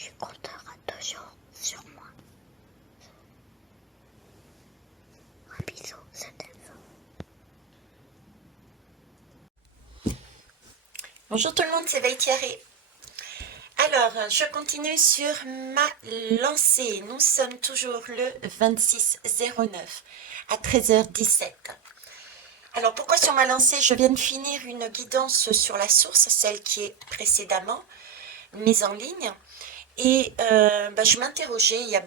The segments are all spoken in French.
Je compterai toujours sur moi. Un bisou, c'était ça. Bonjour tout le monde, c'est Vaïtiaré. Alors, je continue sur ma lancée. Nous sommes toujours le 26/09 à 13h17. Alors, pourquoi sur ma lancée? Je viens de finir une guidance sur la source, celle qui est précédemment mise en ligne. Et je m'interrogeais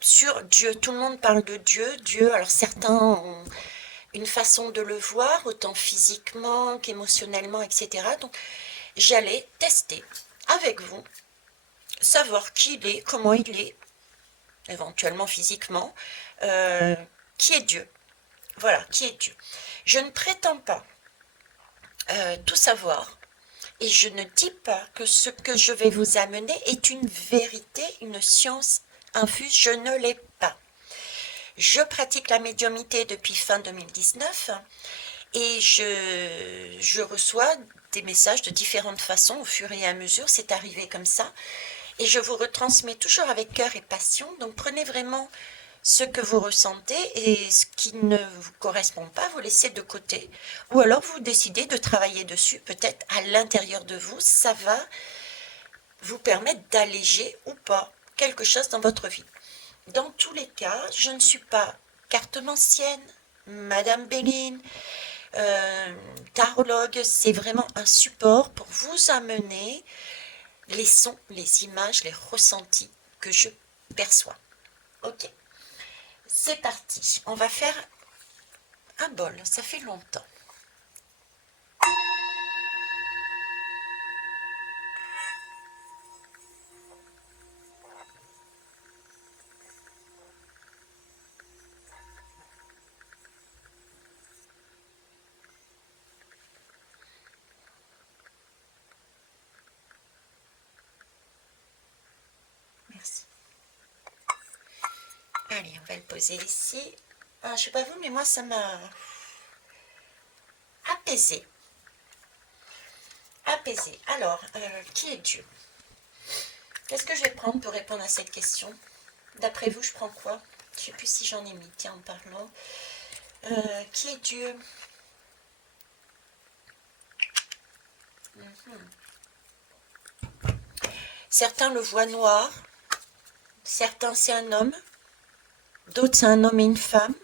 sur Dieu. Tout le monde parle de Dieu. Dieu, alors certains ont une façon de le voir, autant physiquement qu'émotionnellement, etc. Donc, j'allais tester avec vous, savoir qui il est, comment il est, éventuellement physiquement, euh, qui est Dieu. Voilà, qui est Dieu. Je ne prétends pas tout savoir et je ne dis pas que ce que je vais vous amener est une vérité, une science infuse, je ne l'ai pas. Je pratique la médiumnité depuis fin 2019 et je reçois des messages de différentes façons au fur et à mesure, c'est arrivé comme ça. Et je vous retransmets toujours avec cœur et passion. Donc prenez vraiment ce que vous ressentez et ce qui ne vous correspond pas, vous laissez de côté. Ou alors vous décidez de travailler dessus, peut-être à l'intérieur de vous, ça va vous permettre d'alléger ou pas quelque chose dans votre vie. Dans tous les cas, je ne suis pas cartomancienne, Madame Béline, tarologue, c'est vraiment un support pour vous amener les sons, les images, les ressentis que je perçois. Ok, c'est parti. On va faire un bol, ça fait longtemps. Merci. Allez, on va le poser ici. Ah, je sais pas vous, mais moi ça m'a apaisé. Apaisé. Alors, qui est Dieu? Qu'est-ce que je vais prendre pour répondre à cette question? D'après vous, je prends quoi? Je ne sais plus si j'en ai mis, tiens, en parlant. Qui est Dieu? Certains le voient noir, certains c'est un homme, d'autres c'est un homme et une femme.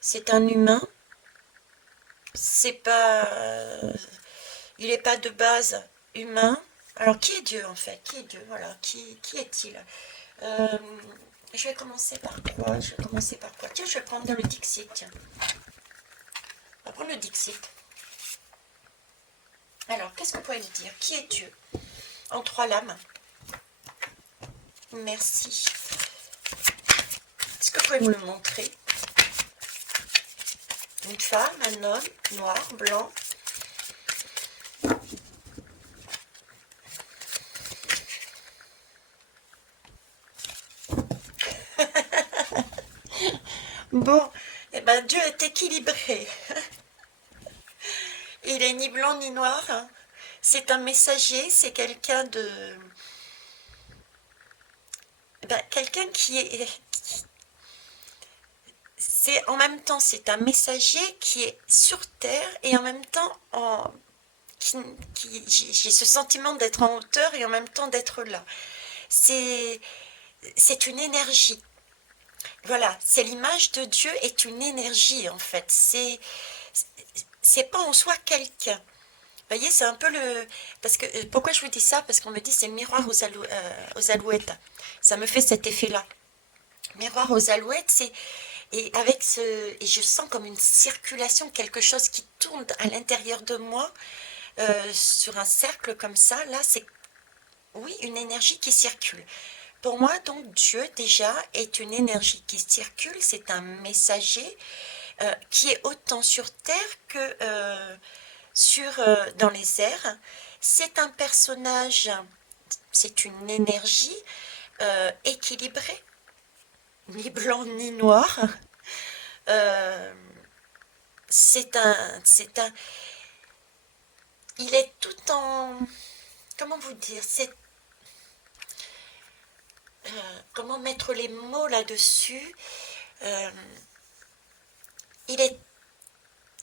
C'est un humain. C'est pas, il n'est pas de base humain. Alors qui est Dieu en fait? Qui est Dieu? Voilà. Qui est-il? Euh, je vais commencer par quoi? Tiens, je vais prendre le Dixit. Tiens. On va prendre le Dixit. Alors, qu'est-ce que vous pouvez me dire? Qui est Dieu? En 3 lames. Merci. Est-ce que vous pouvez me le montrer? Une femme, un homme, noir, blanc. Bon, eh ben Dieu est équilibré. Il est ni blanc ni noir. C'est un messager, c'est quelqu'un de... quelqu'un qui est... C'est en même temps, c'est un messager qui est sur Terre et en même temps, j'ai ce sentiment d'être en hauteur et en même temps d'être là. C'est une énergie. Voilà, c'est l'image de Dieu est une énergie en fait. C'est pas en soi quelqu'un. Vous voyez, c'est un peu le... Parce que, pourquoi je vous dis ça? Parce qu'on me dit c'est le miroir aux alouettes. Ça me fait cet effet-là. Miroir aux alouettes, c'est... Et avec ce... Et je sens comme une circulation, quelque chose qui tourne à l'intérieur de moi, sur un cercle comme ça. Là, c'est... Oui, une énergie qui circule. Pour moi, donc, Dieu, déjà, est une énergie qui circule. C'est un messager qui est autant sur Terre que... dans les airs. C'est un personnage, c'est une énergie équilibrée, ni blanc ni noir. Euh, c'est un, il est tout en... Comment vous dire? C'est... comment mettre les mots là-dessus? Il est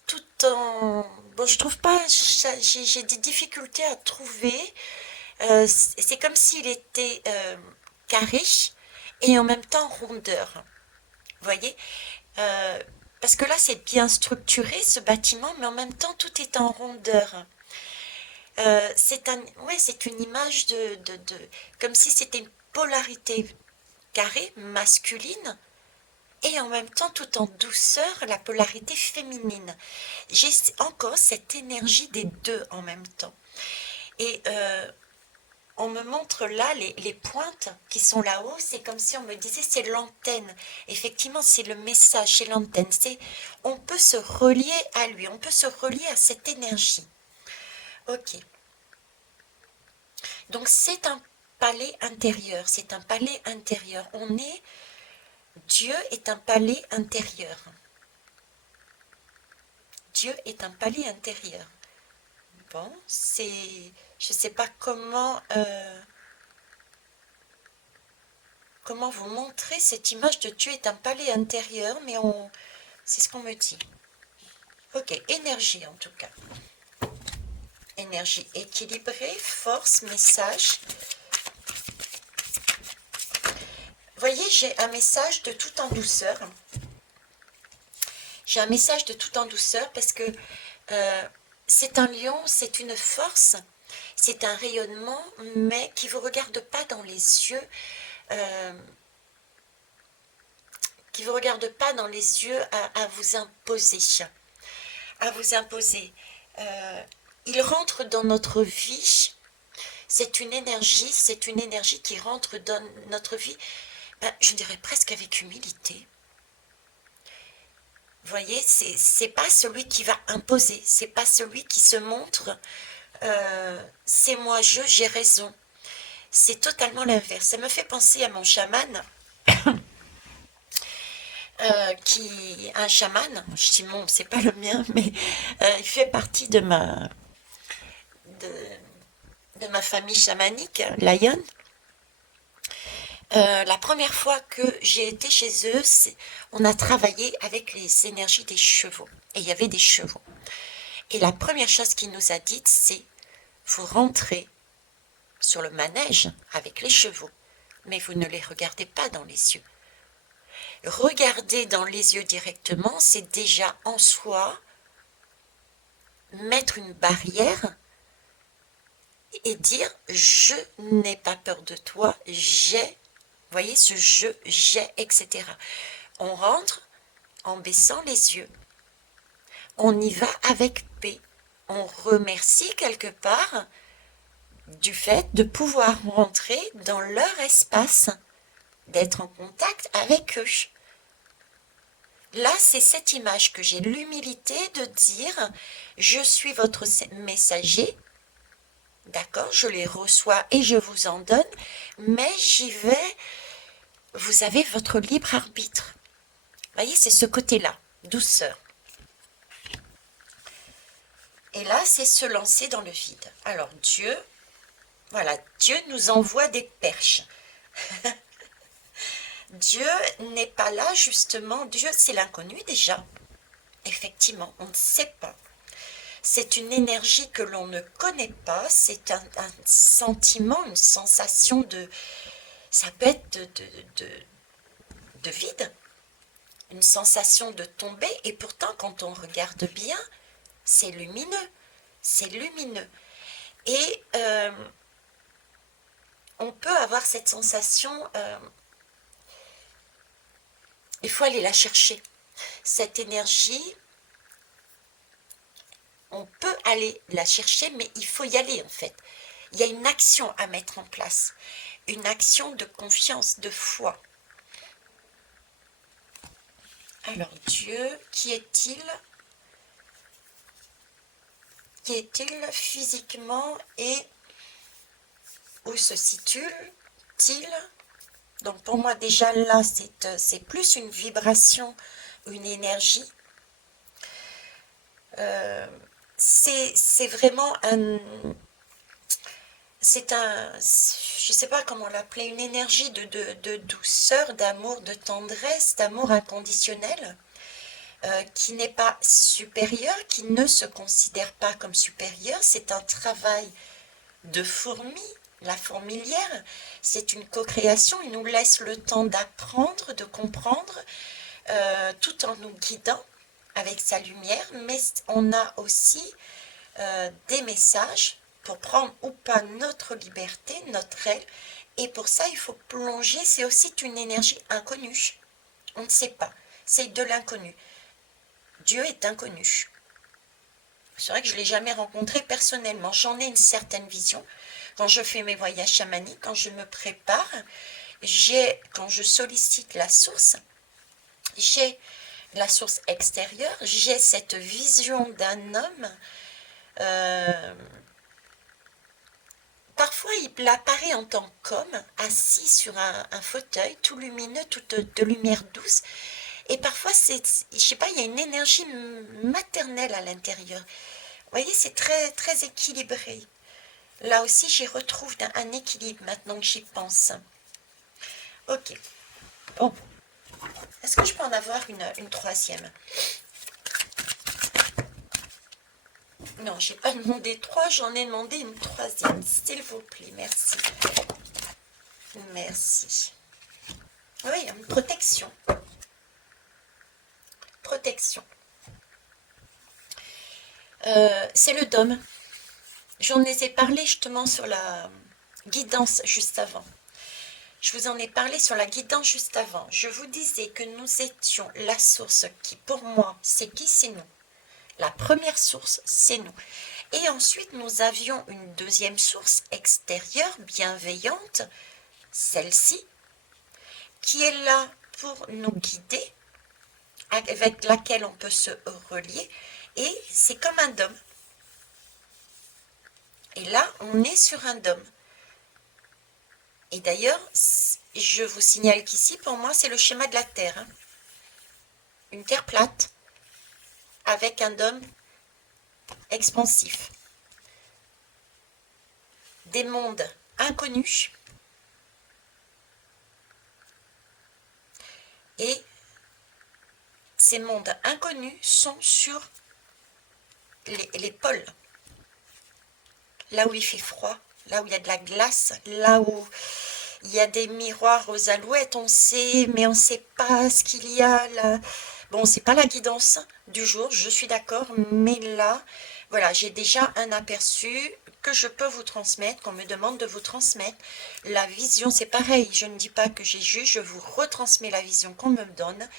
tout en... Bon, je trouve pas... J'ai des difficultés à trouver. C'est comme s'il était carré et en même temps rondeur. Vous voyez? Euh, Parce que là, c'est bien structuré, ce bâtiment, mais en même temps, tout est en rondeur. Ouais, c'est une image comme si c'était une polarité carrée, masculine, et en même temps, tout en douceur, la polarité féminine. J'ai encore cette énergie des deux en même temps. Et on me montre là les pointes qui sont là-haut, c'est comme si on me disait c'est l'antenne. Effectivement, c'est le message, c'est l'antenne. On peut se relier à lui, on peut se relier à cette énergie. Ok. Donc c'est un palais intérieur, c'est un palais intérieur. Dieu est un palais intérieur. Dieu est un palais intérieur. Bon, je ne sais pas comment vous montrer cette image de Dieu est un palais intérieur, mais c'est ce qu'on me dit. Ok, énergie en tout cas. Énergie équilibrée, force, message. Voyez, j'ai un message de tout en douceur. J'ai un message de tout en douceur parce que c'est un lion, c'est une force, c'est un rayonnement, mais qui ne vous regarde pas dans les yeux, qui ne vous regarde pas dans les yeux à vous imposer. À vous imposer. Il rentre dans notre vie, c'est une énergie qui rentre dans notre vie, je dirais presque avec humilité. Vous voyez, c'est pas celui qui va imposer, c'est pas celui qui se montre, c'est moi, j'ai raison. C'est totalement l'inverse. Ça me fait penser à mon chaman, un chaman, je dis mon, c'est pas le mien, mais il fait partie de ma famille chamanique, Lion. La première fois que j'ai été chez eux, on a travaillé avec les énergies des chevaux. Et il y avait des chevaux. Et la première chose qu'il nous a dite, c'est vous rentrez sur le manège avec les chevaux, mais vous ne les regardez pas dans les yeux. Regarder dans les yeux directement, c'est déjà en soi mettre une barrière et dire je n'ai pas peur de toi, vous voyez ce je, j'ai, etc. On rentre en baissant les yeux. On y va avec paix. On remercie quelque part du fait de pouvoir rentrer dans leur espace, d'être en contact avec eux. Là, c'est cette image que j'ai, l'humilité de dire je suis votre messager, d'accord, je les reçois et je vous en donne, mais j'y vais, vous avez votre libre arbitre. Vous voyez, c'est ce côté-là, douceur. Et là, c'est se lancer dans le vide. Alors Dieu, voilà, Dieu nous envoie des perches. Dieu n'est pas là justement, Dieu c'est l'inconnu déjà. Effectivement, on ne sait pas. C'est une énergie que l'on ne connaît pas, c'est un sentiment, une sensation ça peut être de vide, une sensation de tomber, et pourtant quand on regarde bien, c'est lumineux, c'est lumineux. Et on peut avoir cette sensation, il faut aller la chercher. Cette énergie, on peut aller la chercher, mais il faut y aller en fait. Il y a une action à mettre en place, une action de confiance, de foi. Alors Dieu, qui est-il? Qui est-il physiquement et où se situe-t-il? Donc pour moi déjà là, c'est plus une vibration, une énergie. c'est vraiment un... C'est un... Je sais pas comment l'appeler, une énergie de douceur, d'amour, de tendresse, d'amour inconditionnel, qui n'est pas supérieur, qui ne se considère pas comme supérieur. C'est un travail de fourmi, la fourmilière. C'est une co-création. Il nous laisse le temps d'apprendre, de comprendre, tout en nous guidant avec sa lumière. Mais on a aussi des messages pour prendre ou pas notre liberté, notre aile. Et pour ça, il faut plonger. C'est aussi une énergie inconnue. On ne sait pas. C'est de l'inconnu. Dieu est inconnu. C'est vrai que je ne l'ai jamais rencontré personnellement. J'en ai une certaine vision. Quand je fais mes voyages chamaniques, quand je me prépare, quand je sollicite la source, j'ai la source extérieure, j'ai cette vision d'un homme. Parfois, il apparaît en tant qu'homme, assis sur un fauteuil, tout lumineux, tout de lumière douce. Et parfois, je sais pas, il y a une énergie maternelle à l'intérieur. Vous voyez, c'est très, très équilibré. Là aussi, j'y retrouve un équilibre maintenant que j'y pense. Ok. Bon. Est-ce que je peux en avoir une troisième? Non, j'ai pas demandé trois, j'en ai demandé une troisième. S'il vous plaît, merci. Merci. Oui, une protection. Protection. C'est le dôme. J'en ai parlé justement sur la guidance juste avant. Je vous en ai parlé sur la guidance juste avant. Je vous disais que nous étions la source qui, pour moi, c'est qui? C'est nous. La première source, c'est nous. Et ensuite, nous avions une deuxième source extérieure, bienveillante, celle-ci, qui est là pour nous guider, avec laquelle on peut se relier. Et c'est comme un dôme. Et là, on est sur un dôme. Et d'ailleurs, je vous signale qu'ici, pour moi, c'est le schéma de la Terre. Hein. Une Terre plate, avec un dôme expansif. Des mondes inconnus. Et ces mondes inconnus sont sur les pôles. Là où il fait froid, là où il y a de la glace, là où il y a des miroirs aux alouettes, on sait, mais on ne sait pas ce qu'il y a là. Bon, c'est pas la guidance du jour, je suis d'accord, mais là, voilà, j'ai déjà un aperçu que je peux vous transmettre, qu'on me demande de vous transmettre. La vision, c'est pareil, je ne dis pas que j'ai juste, je vous retransmets la vision qu'on me donne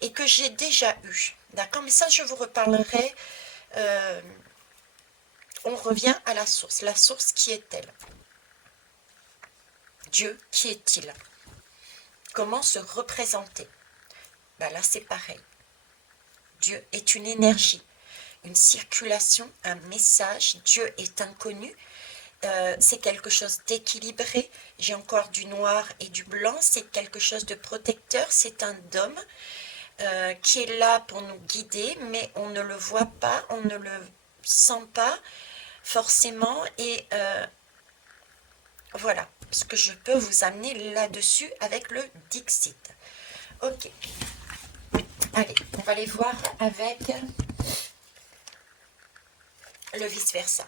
et que j'ai déjà eue. D'accord, mais ça, je vous reparlerai. On revient à la source. La source, qui est-elle? Dieu, qui est-il? Comment se représenter? Ben là, c'est pareil. Dieu est une énergie, une circulation, un message. Dieu est inconnu. C'est quelque chose d'équilibré. J'ai encore du noir et du blanc. C'est quelque chose de protecteur. C'est un dôme qui est là pour nous guider, mais on ne le voit pas, on ne le sent pas forcément. Et voilà ce que je peux vous amener là-dessus avec le Dixit. Ok. Allez, on va aller voir avec le vice-versa.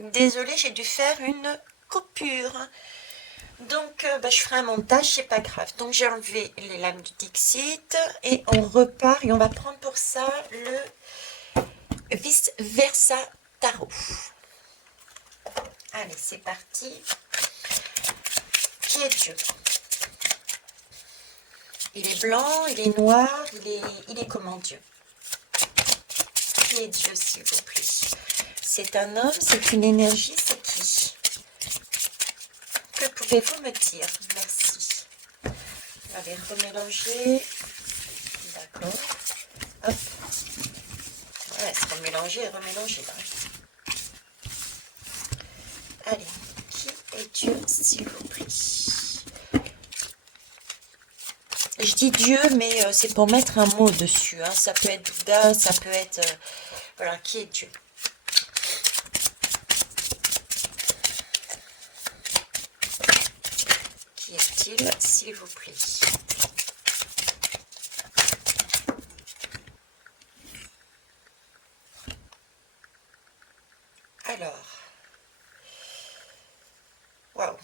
Désolée, j'ai dû faire une coupure. Donc, je ferai un montage, c'est pas grave. Donc, j'ai enlevé les lames du Dixit et on repart et on va prendre pour ça le vice-versa tarot. Allez, c'est parti. Qui est Dieu? Il est blanc, il est noir, il est comment Dieu? Qui est Dieu, s'il vous plaît? C'est un homme, c'est une énergie, c'est qui? Que pouvez-vous me dire? Merci. On va les remélanger. D'accord. Hop. Ouais, se remélanger et remélanger. Là. Allez, qui est Dieu, s'il vous plaît? Je dis Dieu, mais c'est pour mettre un mot dessus. Hein. Ça peut être Bouddha, ça peut être... Voilà, qui est Dieu? Qui est-il, s'il vous plaît? Alors, waouh.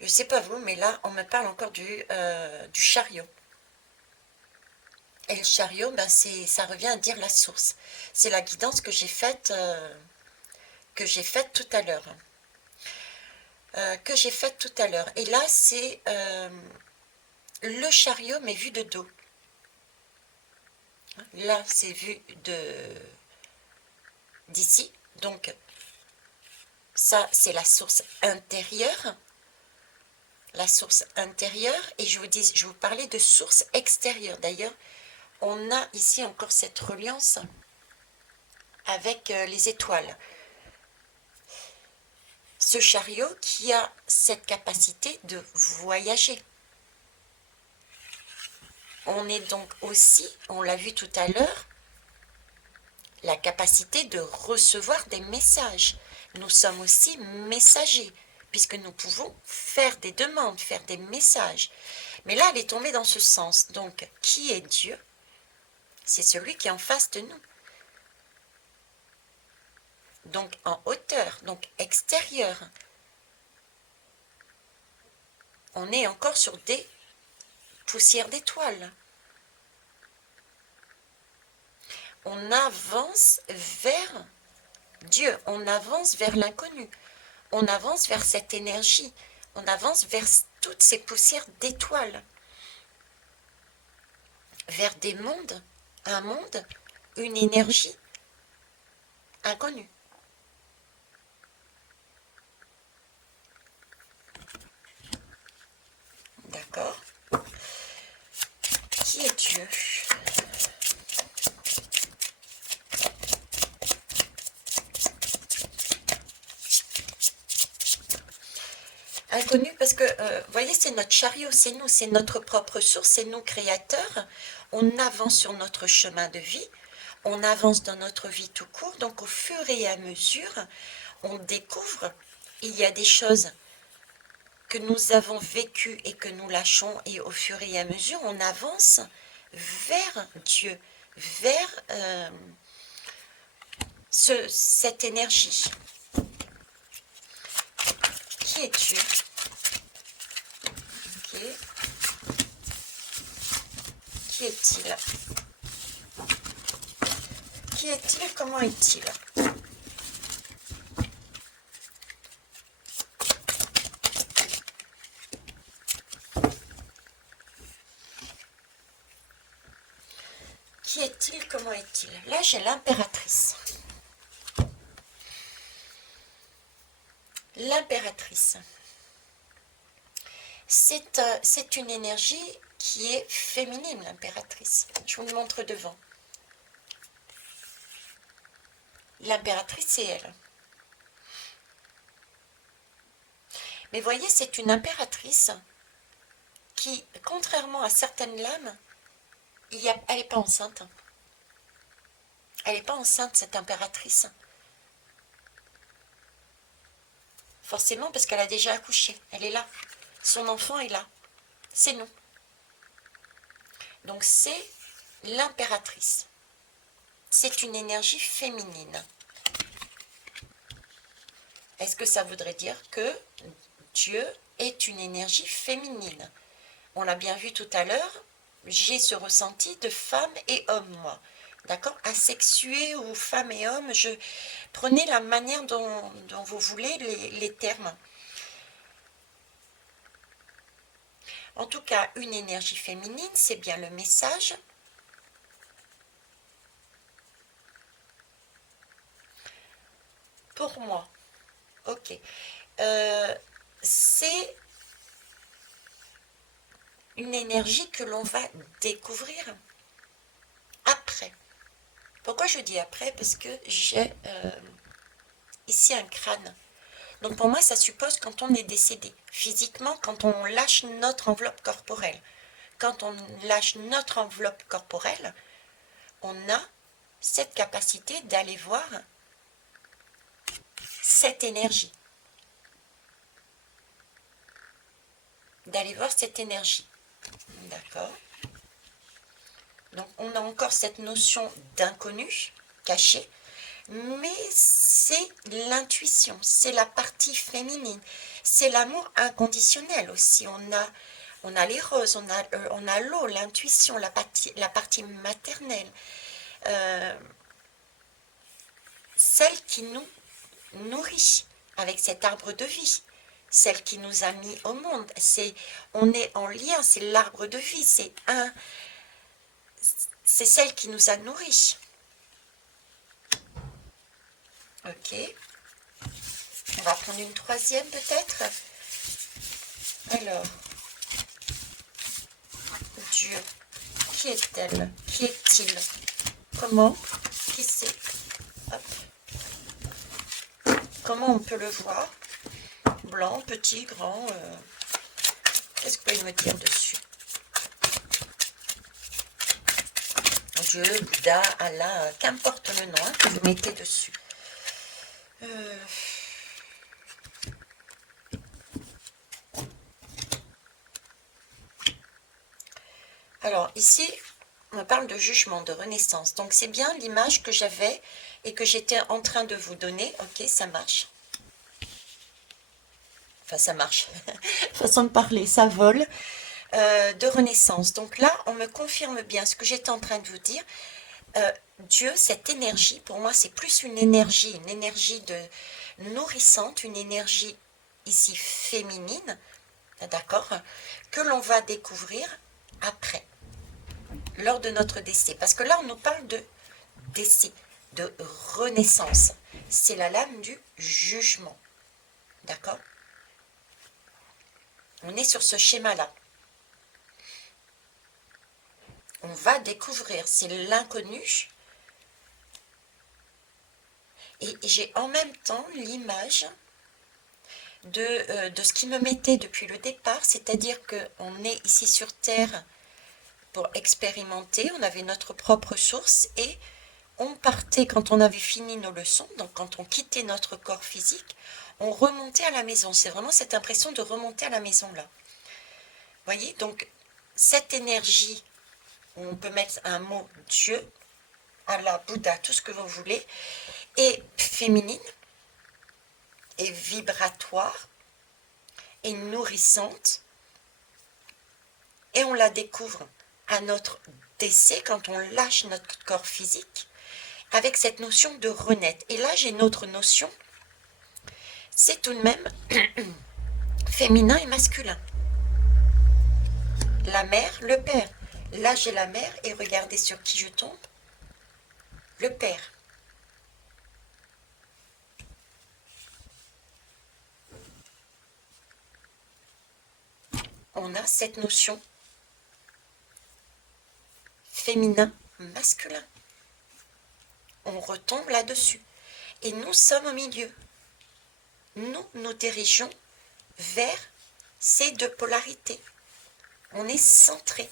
Je ne sais pas vous, mais là, on me parle encore du chariot. Et le chariot, ben, ça revient à dire la source. C'est la guidance que j'ai faite tout à l'heure. Et là, c'est le chariot, mais vu de dos. Là, c'est vu d'ici. Donc, ça, c'est la source intérieure. La source intérieure. Et je vous parlais de source extérieure. D'ailleurs, on a ici encore cette reliance avec les étoiles. Ce chariot qui a cette capacité de voyager. On est donc aussi, on l'a vu tout à l'heure, la capacité de recevoir des messages. Nous sommes aussi messagers, puisque nous pouvons faire des demandes, faire des messages. Mais là, elle est tombée dans ce sens. Donc, qui est Dieu? C'est celui qui est en face de nous. Donc, en hauteur, donc extérieur. On est encore sur des poussières d'étoiles. On avance vers Dieu, on avance vers l'inconnu, on avance vers cette énergie, on avance vers toutes ces poussières d'étoiles, vers des mondes, un monde, une énergie inconnue. D'accord? Qui est Dieu? Inconnu parce que, vous voyez, c'est notre chariot, c'est nous, c'est notre propre source, c'est nous créateurs. On avance sur notre chemin de vie, on avance dans notre vie tout court, donc au fur et à mesure, on découvre, il y a des choses que nous avons vécues et que nous lâchons, et au fur et à mesure, on avance vers Dieu, vers cette énergie. Qui est Dieu? Ok. Qui est-il? Qui est-il? Comment est-il? Qui est-il? Comment est-il? Là, j'ai l'impératrice. L'impératrice. C'est une énergie qui est féminine, l'impératrice. Je vous le montre devant. L'impératrice, c'est elle. Mais voyez, c'est une impératrice qui, contrairement à certaines lames, elle n'est pas enceinte. Elle n'est pas enceinte, cette impératrice. Forcément, parce qu'elle a déjà accouché. Elle est là. Son enfant est là. C'est nous. Donc, c'est l'impératrice. C'est une énergie féminine. Est-ce que ça voudrait dire que Dieu est une énergie féminine? On l'a bien vu tout à l'heure, j'ai ce ressenti de femme et homme, moi. D'accord? Asexué ou femme et homme, prenez la manière dont vous voulez les termes. En tout cas, une énergie féminine, c'est bien le message. Pour moi, ok. C'est une énergie que l'on va découvrir après. Pourquoi je dis après? Parce que j'ai ici un crâne. Donc pour moi, ça suppose quand on est décédé. Physiquement, quand on lâche notre enveloppe corporelle. quand on lâche notre enveloppe corporelle, on a cette capacité d'aller voir cette énergie. D'aller voir cette énergie. D'accord? Donc, on a encore cette notion d'inconnu, caché, mais c'est l'intuition, c'est la partie féminine, c'est l'amour inconditionnel aussi. On a les roses, on a l'eau, l'intuition, la partie maternelle, celle qui nous nourrit avec cet arbre de vie, celle qui nous a mis au monde. On est en lien, c'est l'arbre de vie, c'est celle qui nous a nourris. Ok. On va prendre une troisième peut-être. Alors, Dieu, qui est-elle? Qui est-il? Comment? Qui c'est? Hop. Comment on peut le voir? Blanc, petit, grand. Qu'est-ce que vous pouvez me dire dessus? Dieu, Bouddha, Allah, qu'importe le nom que vous mettez dessus. Alors ici, on parle de jugement, de renaissance. Donc c'est bien l'image que j'avais et que j'étais en train de vous donner. Ok, ça marche. Enfin, ça marche. Façon de parler, ça vole. De renaissance. Donc là, on me confirme bien ce que j'étais en train de vous dire. Dieu, cette énergie, pour moi, c'est plus une énergie de nourrissante, une énergie ici féminine, d'accord, que l'on va découvrir après, lors de notre décès. Parce que là, on nous parle de décès, de renaissance. C'est la lame du jugement, d'accord? On est sur ce schéma-là. On va découvrir, c'est l'inconnu. Et j'ai en même temps l'image de ce qui me mettait depuis le départ, c'est-à-dire qu'on est ici sur Terre pour expérimenter, on avait notre propre source et on partait quand on avait fini nos leçons, donc quand on quittait notre corps physique, on remontait à la maison. C'est vraiment cette impression de remonter à la maison là. Vous voyez, donc cette énergie, on peut mettre un mot Dieu, Allah, Bouddha, tout ce que vous voulez, est féminine, est vibratoire, est nourrissante, et on la découvre à notre décès quand on lâche notre corps physique, avec cette notion de renaître. Et là, j'ai une autre notion, c'est tout de même féminin et masculin. La mère, le père. Là, j'ai la mère, et regardez sur qui je tombe. Le père. On a cette notion féminin, masculin. On retombe là-dessus. Et nous sommes au milieu. Nous dirigeons vers ces deux polarités. On est centré.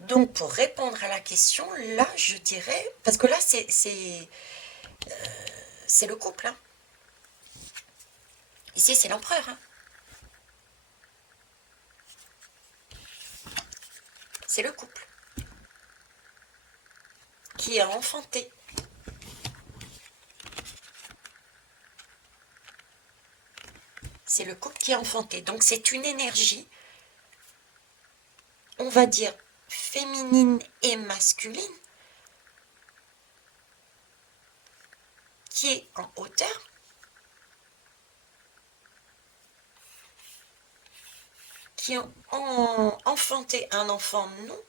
Donc, pour répondre à la question, là, je dirais, parce que là, c'est le couple. Hein. Ici, c'est l'empereur. Hein. C'est le couple qui a enfanté. C'est le couple qui a enfanté. Donc, c'est une énergie, on va dire, féminine et masculine, qui est en hauteur, qui ont enfanté un enfant nous.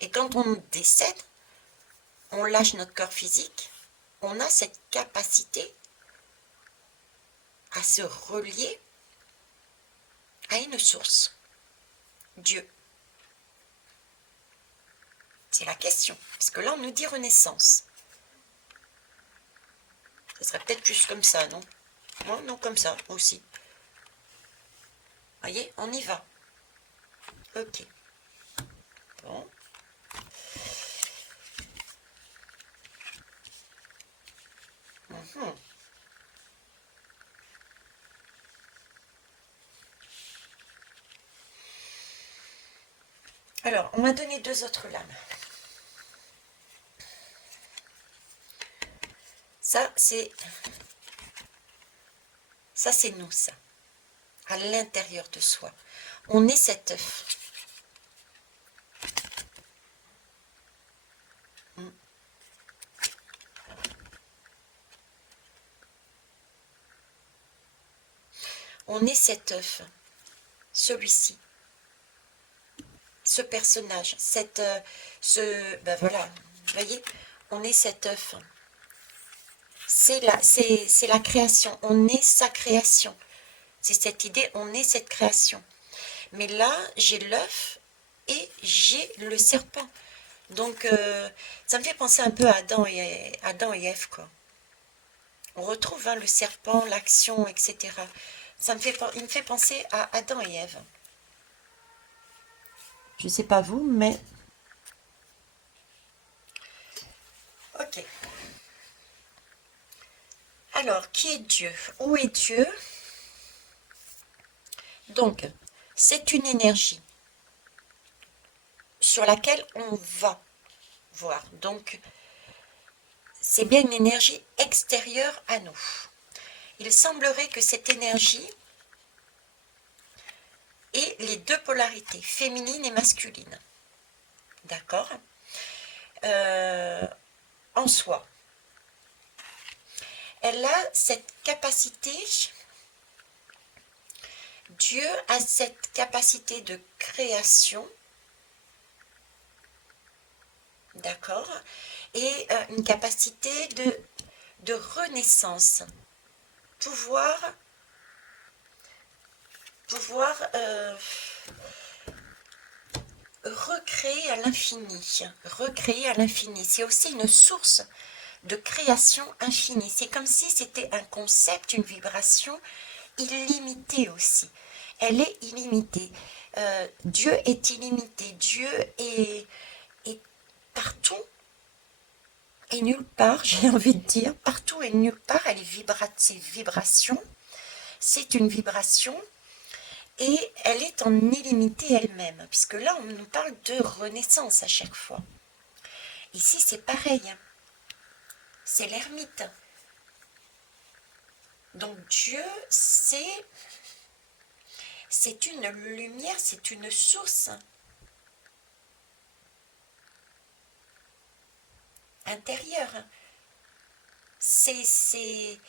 Et quand on décède, on lâche notre corps physique, on a cette capacité à se relier à une source, Dieu. C'est la question, parce que là on nous dit renaissance. Ce serait peut-être plus comme ça, non? Moi, non, comme ça aussi. Voyez, on y va. Ok. Bon. Mhm. Alors, on m'a donné deux autres lames. Ça, c'est nous, ça. À l'intérieur de soi. On est cet œuf. Mm. On est cet œuf. Celui-ci. Ce personnage. Ben voilà. Vous voyez, on est cet œuf. C'est la création. On est sa création. C'est cette idée, on est cette création. Mais là, j'ai l'œuf et j'ai le serpent. Donc, ça me fait penser un peu à Adam et Ève, quoi. On retrouve le serpent, l'action, etc. Il me fait penser à Adam et Ève. Je ne sais pas vous, mais... Ok. Alors, qui est Dieu? Où est Dieu? Donc, c'est une énergie sur laquelle on va voir. Donc, c'est bien une énergie extérieure à nous. Il semblerait que cette énergie ait les deux polarités, féminine et masculine. D'accord? En soi. Elle a cette capacité, Dieu a cette capacité de création, d'accord? Et une capacité de renaissance. Pouvoir recréer à l'infini. Recréer à l'infini. C'est aussi une source de création infinie. C'est comme si c'était un concept, une vibration illimitée aussi. Elle est illimitée. Dieu est illimité. Dieu est partout et nulle part, j'ai envie de dire. Partout et nulle part, elle est vibration. C'est une vibration. Et elle est en illimité elle-même, puisque là, on nous parle de renaissance à chaque fois. Ici, c'est pareil. C'est l'ermite. Donc Dieu, c'est une lumière, c'est une source intérieure. C'est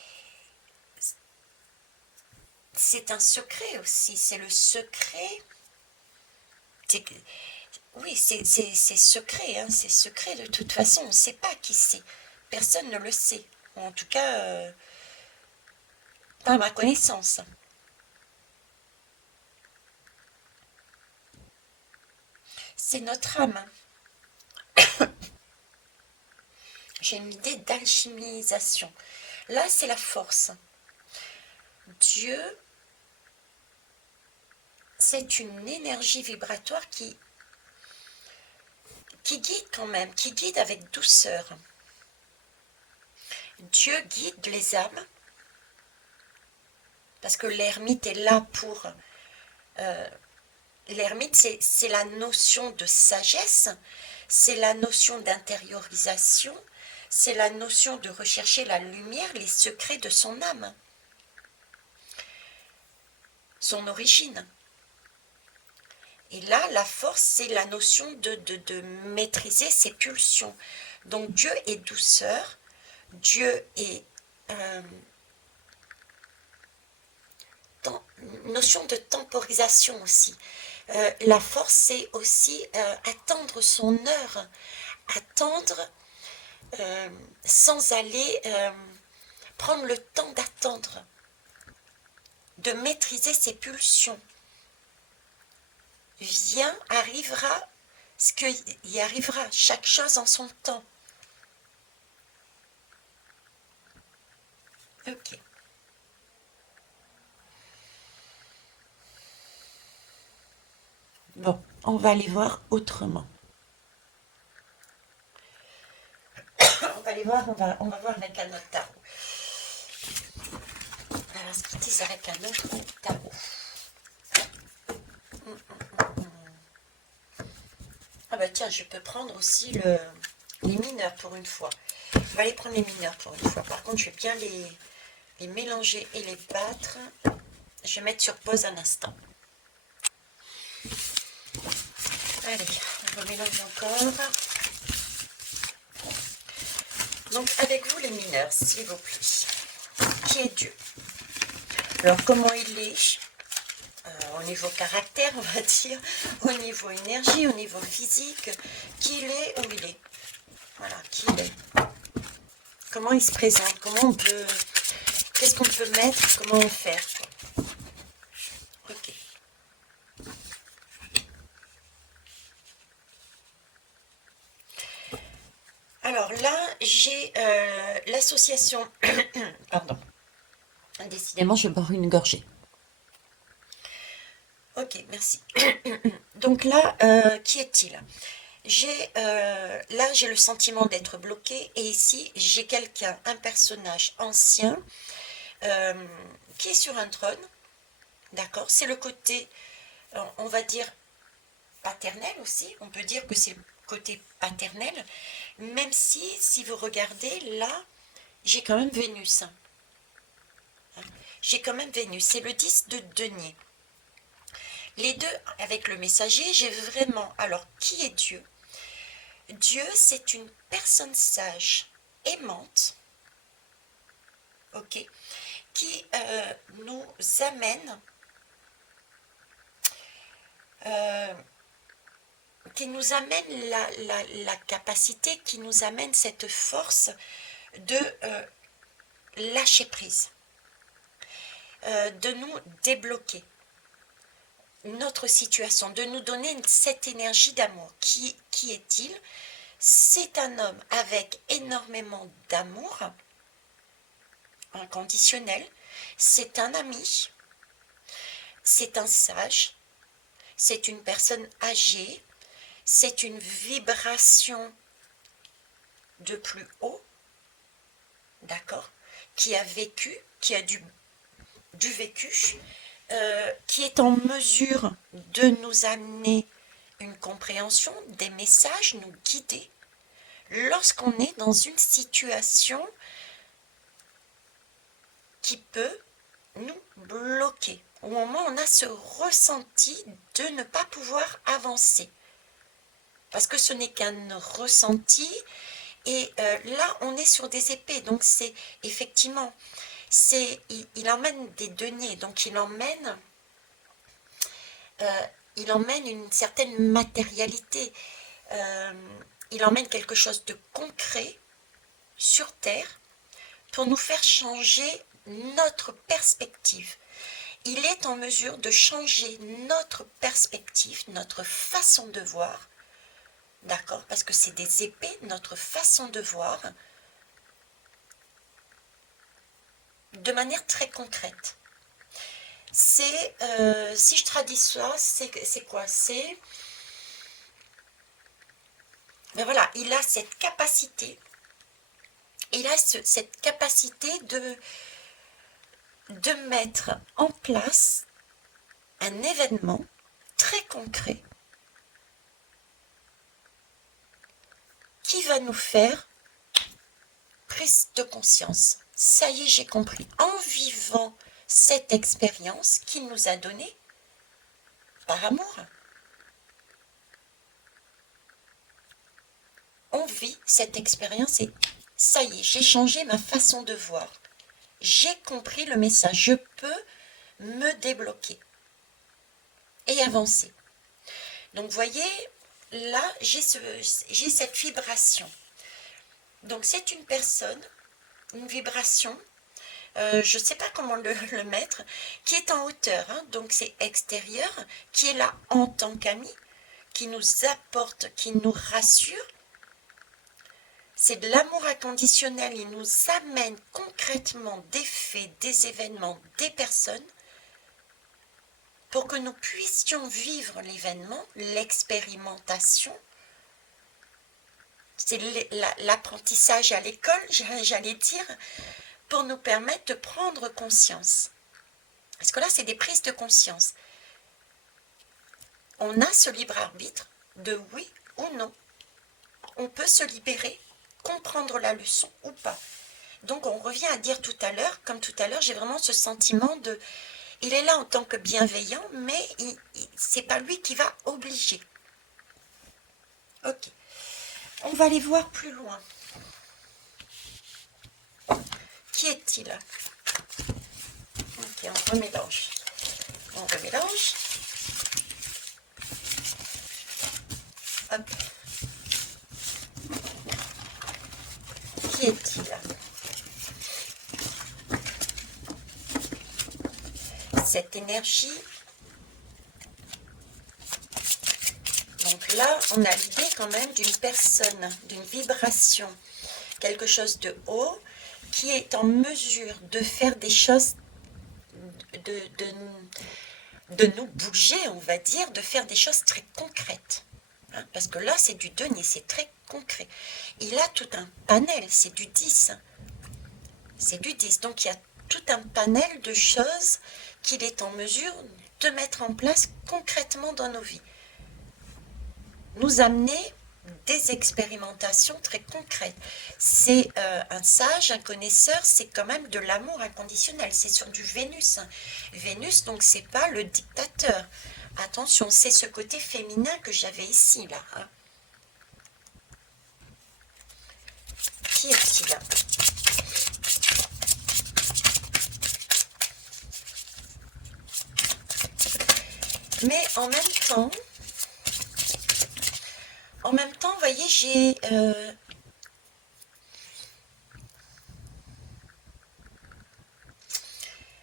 un secret aussi, c'est le secret. Oui, c'est secret, hein, c'est secret de toute façon, on ne sait pas qui c'est. Personne ne le sait. En tout cas, pas à ma connaissance. C'est notre âme. J'ai une idée d'alchimisation. Là, c'est la force. Dieu, c'est une énergie vibratoire qui guide quand même, qui guide avec douceur. Dieu guide les âmes, parce que l'ermite est là pour... l'ermite, c'est la notion de sagesse, c'est la notion d'intériorisation, c'est la notion de rechercher la lumière, les secrets de son âme, son origine. Et là, la force, c'est la notion de maîtriser ses pulsions. Donc Dieu est douceur, Dieu est notion de temporisation aussi. La force, c'est aussi attendre son heure, attendre sans aller prendre le temps d'attendre, de maîtriser ses pulsions. Arrivera ce qu'il y arrivera, chaque chose en son temps. Ok. Bon, on va aller voir autrement. On va aller voir, on va voir avec un autre tarot. On va voir ce qu'ils disent avec un autre tarot. Ah bah tiens, je peux prendre aussi les mineurs pour une fois. On va aller prendre les mineurs pour une fois. Par contre, je vais bien les mélanger et les battre. Je vais mettre sur pause un instant. Allez, on remélange encore. Donc, avec vous les mineurs, s'il vous plaît. Qui est Dieu? Alors, comment il est au niveau caractère, on va dire, au niveau énergie, au niveau physique, qui il est, où il est. Voilà, qui il est. Comment il se présente, comment on peut, qu'est-ce qu'on peut mettre, comment faire. Ok. Alors là, j'ai l'association, pardon, décidément je bois une gorgée. Ok, merci. Donc là, qui est-il? Là, j'ai le sentiment d'être bloqué et ici, j'ai quelqu'un, un personnage ancien qui est sur un trône, d'accord? C'est le côté, on va dire, paternel aussi, on peut dire que c'est le côté paternel, même si vous regardez, là, j'ai quand même Vénus. J'ai quand même Vénus, c'est le 10 de denier. Les deux, avec le messager, j'ai vraiment, alors, qui est Dieu? Dieu, c'est une personne sage, aimante, ok, qui nous amène, euh, la capacité, qui nous amène cette force de lâcher prise, de nous débloquer notre situation, de nous donner cette énergie d'amour. Qui est-il? C'est un homme avec énormément d'amour inconditionnel, c'est un ami, c'est un sage, c'est une personne âgée, c'est une vibration de plus haut, d'accord, qui a vécu, qui a du vécu, qui est en mesure de nous amener une compréhension, des messages, nous guider lorsqu'on est dans une situation qui peut nous bloquer. Au moment où on a ce ressenti de ne pas pouvoir avancer. Parce que ce n'est qu'un ressenti. Et là, on est sur des épées. Donc, c'est effectivement, il emmène des deniers. Donc, il emmène une certaine matérialité. Il emmène quelque chose de concret sur Terre pour nous faire changer notre perspective. Il est en mesure de changer notre perspective, notre façon de voir, d'accord, parce que c'est des épées, notre façon de voir, de manière très concrète. C'est, si je traduis ça, c'est quoi? C'est, ben voilà, il a cette capacité, cette capacité de mettre en place un événement très concret qui va nous faire prise de conscience. Ça y est, j'ai compris. En vivant cette expérience qu'il nous a donnée par amour, on vit cette expérience et ça y est, j'ai changé ma façon de voir. J'ai compris le message. Je peux me débloquer et avancer. Donc, vous voyez, là, j'ai cette vibration. Donc, c'est une personne, une vibration, je ne sais pas comment le mettre, qui est en hauteur, hein, donc c'est extérieur, qui est là en tant qu'ami, qui nous apporte, qui nous rassure. C'est de l'amour inconditionnel, il nous amène concrètement des faits, des événements, des personnes pour que nous puissions vivre l'événement, l'expérimentation. C'est l'apprentissage à l'école, j'allais dire, pour nous permettre de prendre conscience. Parce que là, c'est des prises de conscience. On a ce libre arbitre de oui ou non. On peut se libérer, comprendre la leçon ou pas. Donc on revient à dire tout à l'heure, comme tout à l'heure, j'ai vraiment ce sentiment de... Il est là en tant que bienveillant, mais c'est pas lui qui va obliger. Ok. On va aller voir plus loin. Qui est-il? Ok, on remélange. On remélange. Hop. Qui est-il? Cette énergie. Donc là, on a l'idée quand même d'une personne, d'une vibration, quelque chose de haut, qui est en mesure de faire des choses, de nous bouger, on va dire, de faire des choses très concrètes. Hein, parce que là, c'est du denier, c'est très concret. Il a tout un panel, c'est du 10. C'est du 10. Donc, il y a tout un panel de choses qu'il est en mesure de mettre en place concrètement dans nos vies. Nous amener des expérimentations très concrètes. C'est un sage, un connaisseur, c'est quand même de l'amour inconditionnel. C'est sur du Vénus. Vénus, donc, c'est pas le dictateur. Attention, c'est ce côté féminin que j'avais ici, là. Hein. Qui est-il? Mais en même temps, vous voyez, j'ai...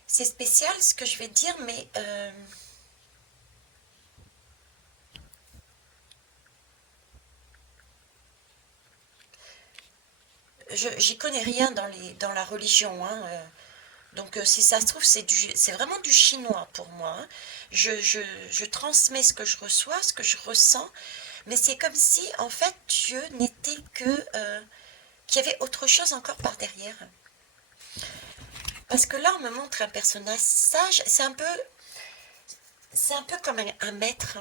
c'est spécial ce que je vais dire, mais... j'y connais rien dans la religion, hein, donc si ça se trouve, c'est vraiment du chinois pour moi. Hein. Je transmets ce que je reçois, ce que je ressens, mais c'est comme si, en fait, Dieu n'était que... qu'il y avait autre chose encore par derrière. Parce que là, on me montre un personnage sage, c'est un peu comme un maître.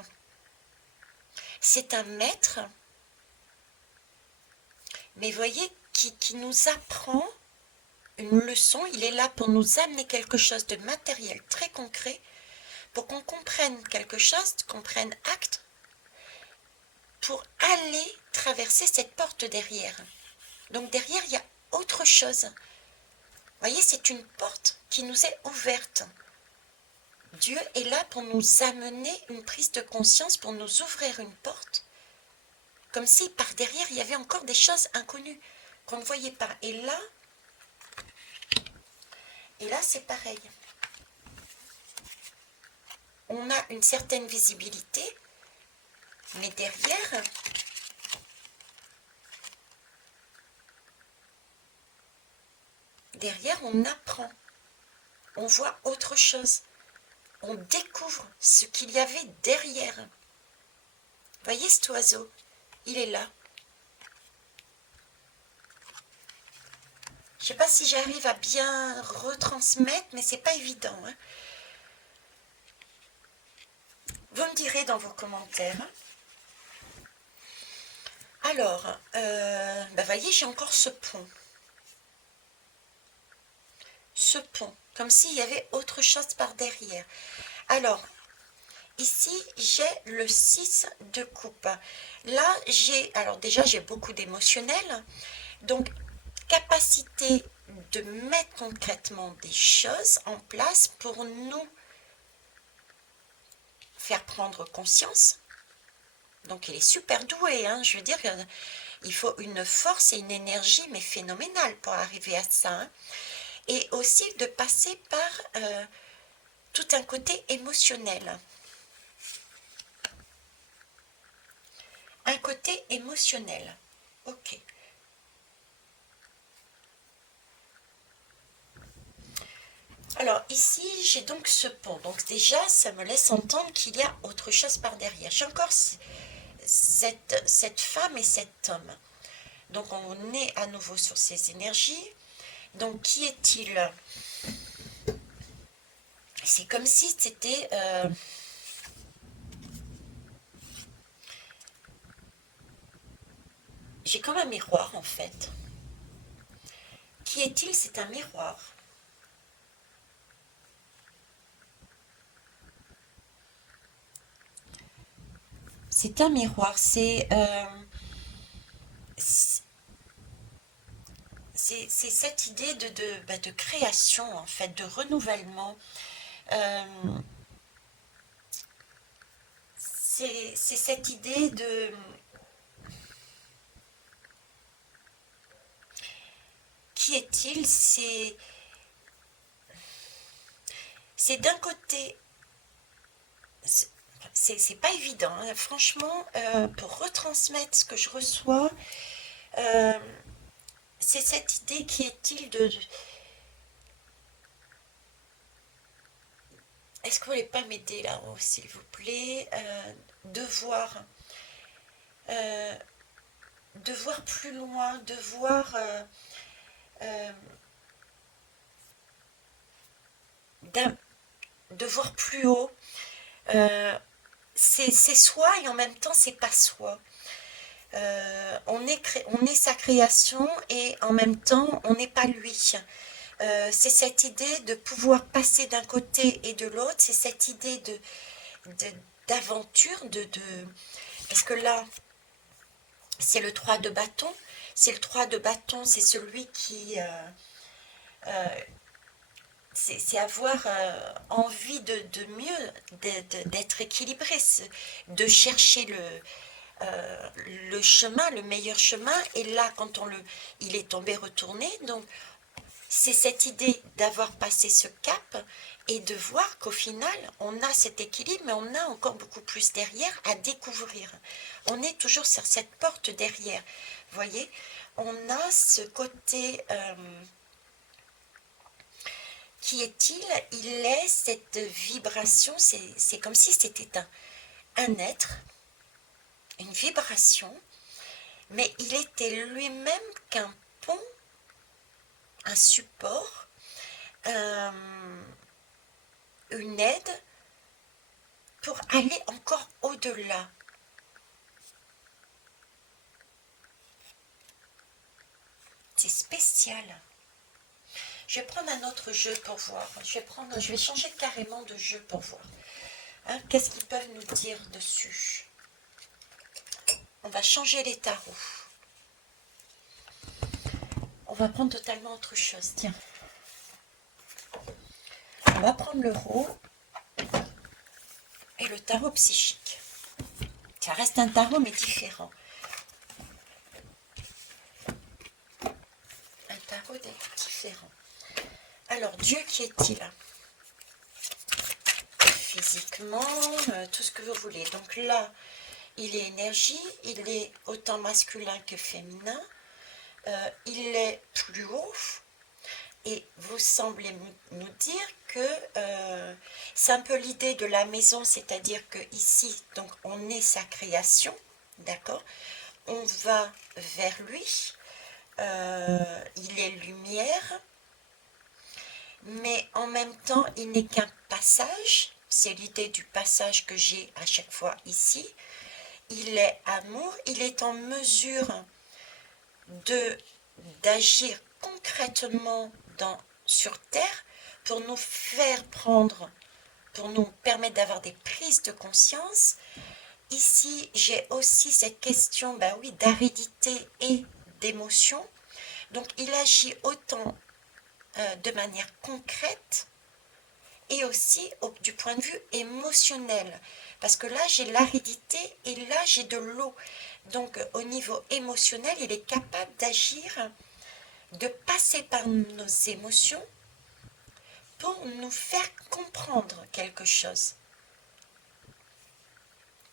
C'est un maître, mais vous voyez, qui nous apprend une leçon. Il est là pour nous amener quelque chose de matériel, très concret, pour qu'on comprenne quelque chose, qu'on prenne acte, pour aller traverser cette porte derrière. Donc derrière, il y a autre chose. Vous voyez, c'est une porte qui nous est ouverte. Dieu est là pour nous amener une prise de conscience, pour nous ouvrir une porte, comme si par derrière, il y avait encore des choses inconnues qu'on ne voyait pas. Et là, c'est pareil. On a une certaine visibilité, mais derrière, on apprend. On voit autre chose. On découvre ce qu'il y avait derrière. Voyez cet oiseau, il est là. Je ne sais pas si j'arrive à bien retransmettre, mais c'est pas évident. Hein. Vous me direz dans vos commentaires. Alors, voyez, j'ai encore ce pont. Ce pont, comme s'il y avait autre chose par derrière. Alors, ici, j'ai le 6 de coupe. Là, déjà, j'ai beaucoup d'émotionnel. Donc, capacité de mettre concrètement des choses en place pour nous faire prendre conscience. Donc, il est super doué, hein, je veux dire, il faut une force et une énergie, mais phénoménale pour arriver à ça. Hein. Et aussi de passer par tout un côté émotionnel. Un côté émotionnel. Ok. Alors ici, j'ai donc ce pont. Donc déjà, ça me laisse entendre qu'il y a autre chose par derrière. J'ai encore cette femme et cet homme. Donc on est à nouveau sur ces énergies. Donc qui est-il? C'est comme si c'était... j'ai comme un miroir en fait. Qui est-il? C'est un miroir. C'est un miroir, c'est cette idée de création, en fait, de renouvellement. Euh, c'est cette idée de... Qui est-il? C'est d'un côté... C'est pas évident, hein. Franchement, pour retransmettre ce que je reçois, euh, c'est cette idée qui est-il est-ce que vous voulez pas m'aider là-haut, s'il vous plaît, de voir, euh, de voir plus loin, euh, d'un- de voir plus haut. Euh, c'est soi et en même temps c'est pas soi. On est sa création et en même temps on n'est pas lui. C'est cette idée de pouvoir passer d'un côté et de l'autre, c'est cette idée de- d'aventure, parce que là, c'est le 3 de bâton. C'est le 3 de bâton, c'est celui qui... euh, c'est avoir envie de mieux, d'être équilibré, de chercher le chemin, le meilleur chemin. Et là, quand il est tombé retourné, donc c'est cette idée d'avoir passé ce cap et de voir qu'au final, on a cet équilibre, mais on a encore beaucoup plus derrière à découvrir. On est toujours sur cette porte derrière. Vous voyez, on a ce côté... qui est-il? Il est cette vibration, c'est comme si c'était un être, une vibration, mais il était lui-même qu'un pont, un support, une aide pour aller encore au-delà. C'est spécial. Je vais prendre un autre jeu pour voir. Je vais changer carrément de jeu pour voir. Hein, qu'est-ce qu'ils peuvent nous dire dessus? On va changer les tarots. On va prendre totalement autre chose. Tiens. On va prendre l'euro et le tarot psychique. Ça reste un tarot mais différent. Un tarot différent. Alors, Dieu, qui est-il? Physiquement, tout ce que vous voulez. Donc là, il est énergie, il est autant masculin que féminin, il est plus haut, et vous semblez nous dire que c'est un peu l'idée de la maison, c'est-à-dire que ici, donc on est sa création, d'accord? On va vers lui, il est lumière, mais en même temps, il n'est qu'un passage. C'est l'idée du passage que j'ai à chaque fois ici. Il est amour, il est en mesure d'agir concrètement sur Terre pour nous faire prendre, pour nous permettre d'avoir des prises de conscience. Ici, j'ai aussi cette question, ben oui, d'aridité et d'émotion. Donc, il agit autant de manière concrète et aussi du point de vue émotionnel. Parce que là, j'ai l'aridité et là, j'ai de l'eau. Donc, au niveau émotionnel, il est capable d'agir, de passer par nos émotions pour nous faire comprendre quelque chose.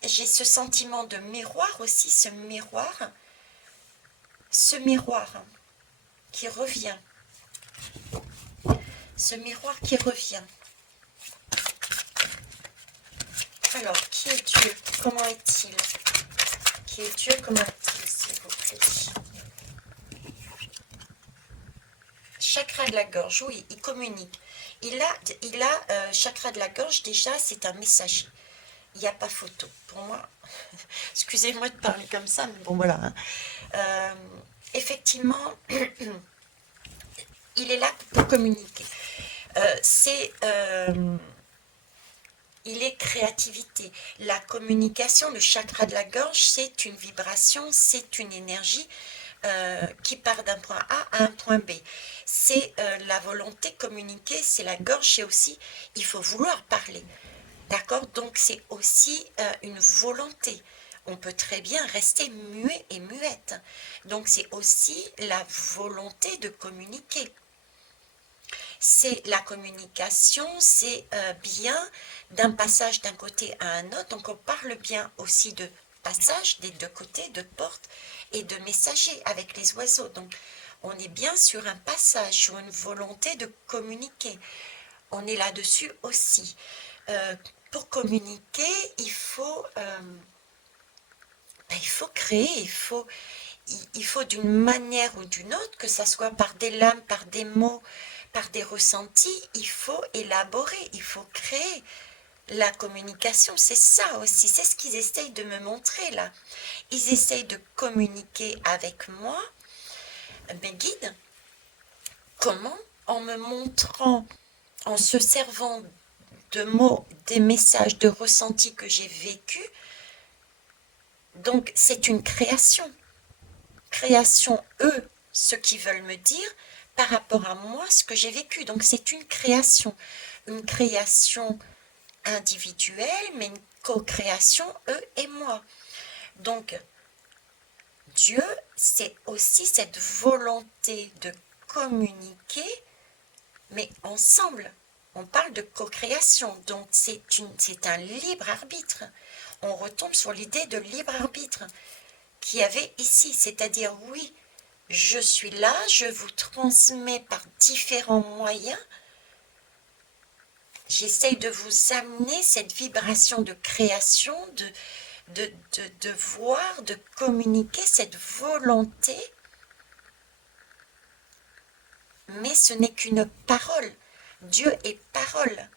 J'ai ce sentiment de miroir aussi, ce miroir qui revient. Ce miroir qui revient. Alors, qui est Dieu? Comment est-il? Qui est Dieu? Comment est-il, s'il vous plaît? Chakra de la gorge, oui, il communique. Chakra de la gorge, déjà, c'est un messager. Il n'y a pas photo. Pour moi, excusez-moi de parler comme ça, mais bon, voilà. Effectivement, il est là pour communiquer. Il est créativité. La communication, le chakra de la gorge, c'est une vibration, c'est une énergie qui part d'un point A à un point B. C'est la volonté communiquer, c'est la gorge, c'est aussi, il faut vouloir parler. D'accord? Donc c'est aussi une volonté. On peut très bien rester muet et muette. Donc c'est aussi la volonté de communiquer. C'est la communication, c'est bien d'un passage d'un côté à un autre. Donc on parle bien aussi de passage des deux côtés, de porte et de messager avec les oiseaux. Donc on est bien sur un passage, sur une volonté de communiquer. On est là-dessus aussi. Pour communiquer, il faut créer, il faut d'une manière ou d'une autre, que ça soit par des lames, par des mots, par des ressentis, il faut élaborer, il faut créer. La communication, c'est ça aussi, c'est ce qu'ils essayent de me montrer là. Ils essayent de communiquer avec moi, mes guides, comment? En me montrant, en se servant de mots, des messages, de ressentis que j'ai vécus. Donc c'est une création. Création, eux, ce qu'ils veulent me dire par rapport à moi, ce que j'ai vécu. Donc c'est une création individuelle, mais une co-création, eux et moi. Donc Dieu, c'est aussi cette volonté de communiquer, mais ensemble. On parle de co-création, donc c'est un libre arbitre. On retombe sur l'idée de libre arbitre qu'il y avait ici, c'est-à-dire oui, je suis là, je vous transmets par différents moyens. J'essaye de vous amener cette vibration de création, de voir, de communiquer cette volonté. Mais ce n'est qu'une parole. Dieu est parole.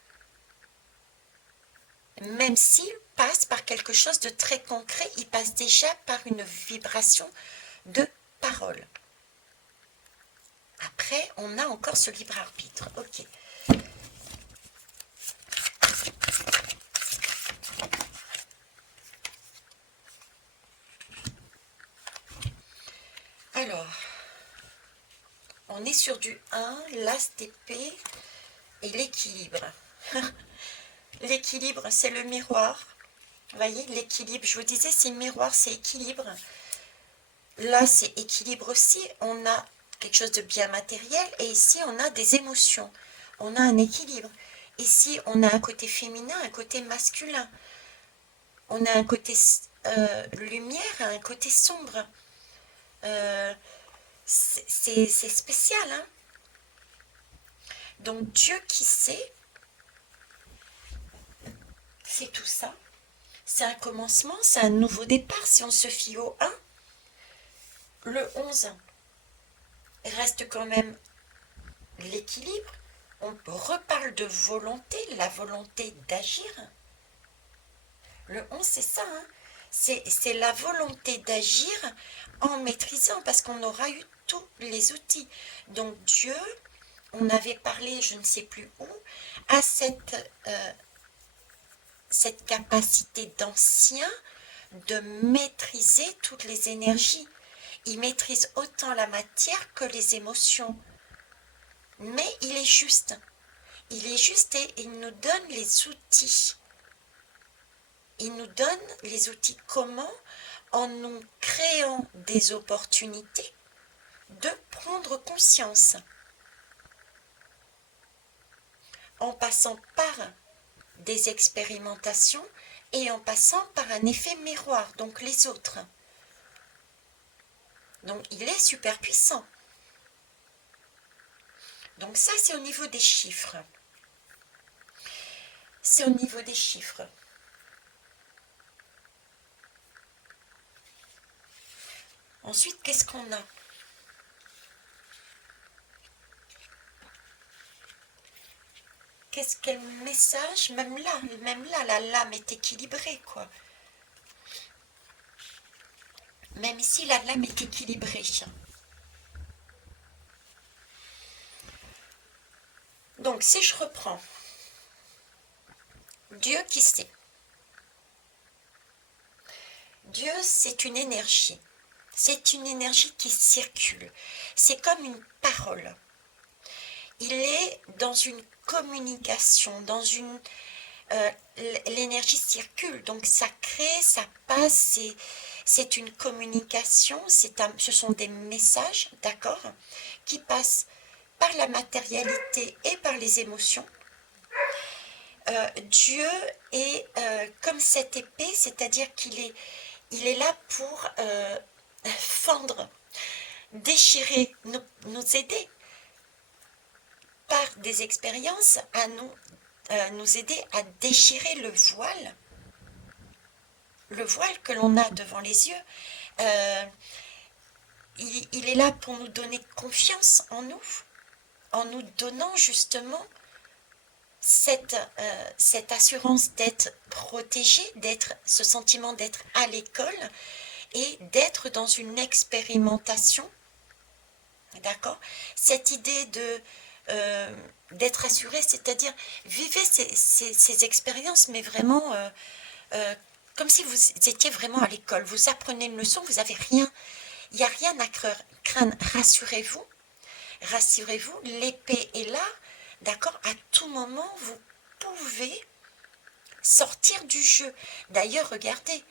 Même s'il passe par quelque chose de très concret, il passe déjà par une vibration de parole. Après, on a encore ce libre arbitre. Ok. Alors, on est sur du 1, l'as d'épée et l'équilibre. L'équilibre, c'est le miroir. Vous voyez, l'équilibre, je vous disais, c'est miroir, c'est équilibre. Là, c'est équilibre aussi. On a quelque chose de bien matériel. Et ici, on a des émotions. On a un équilibre. Ici, on a un côté féminin, un côté masculin. On a un côté lumière, un côté sombre. C'est spécial, hein? Donc, Dieu qui sait, c'est tout ça. C'est un commencement, c'est un nouveau départ si on se fie au 1. Le 11 reste quand même l'équilibre. On reparle de volonté, la volonté d'agir. Le 11, c'est ça, hein? C'est la volonté d'agir en maîtrisant, parce qu'on aura eu tous les outils. Donc Dieu, on avait parlé, je ne sais plus où, à cette capacité d'ancien de maîtriser toutes les énergies. Il maîtrise autant la matière que les émotions. Mais il est juste. Il est juste et il nous donne les outils. Il nous donne les outils comment? En nous créant des opportunités de prendre conscience. En passant par des expérimentations et en passant par un effet miroir, donc les autres. Donc il est super puissant. Donc ça, c'est au niveau des chiffres. C'est au niveau des chiffres. Ensuite, qu'est-ce qu'on a? Quel message? Même là, la lame est équilibrée, quoi. Même ici, la lame est équilibrée. Donc, si je reprends, Dieu qui sait. Dieu, c'est une énergie. C'est une énergie qui circule. C'est comme une parole. Il est dans une communication, dans une... l'énergie circule, donc ça crée, ça passe, c'est une communication, ce sont des messages, d'accord, qui passent par la matérialité et par les émotions. Dieu est comme cette épée, c'est-à-dire il est là pour fendre, déchirer, nous aider par des expériences à nous aider à déchirer le voile que l'on a devant les yeux. Il est là pour nous donner confiance en nous donnant justement cette assurance d'être protégé, ce sentiment d'être à l'école et d'être dans une expérimentation, d'accord? Cette idée d'être assuré, c'est-à-dire vivez ces expériences, mais vraiment comme si vous étiez vraiment à l'école. Vous apprenez une leçon, vous n'avez rien, il n'y a rien à craindre. Rassurez-vous, l'épée est là, d'accord? À tout moment, vous pouvez sortir du jeu. D'ailleurs, regardez,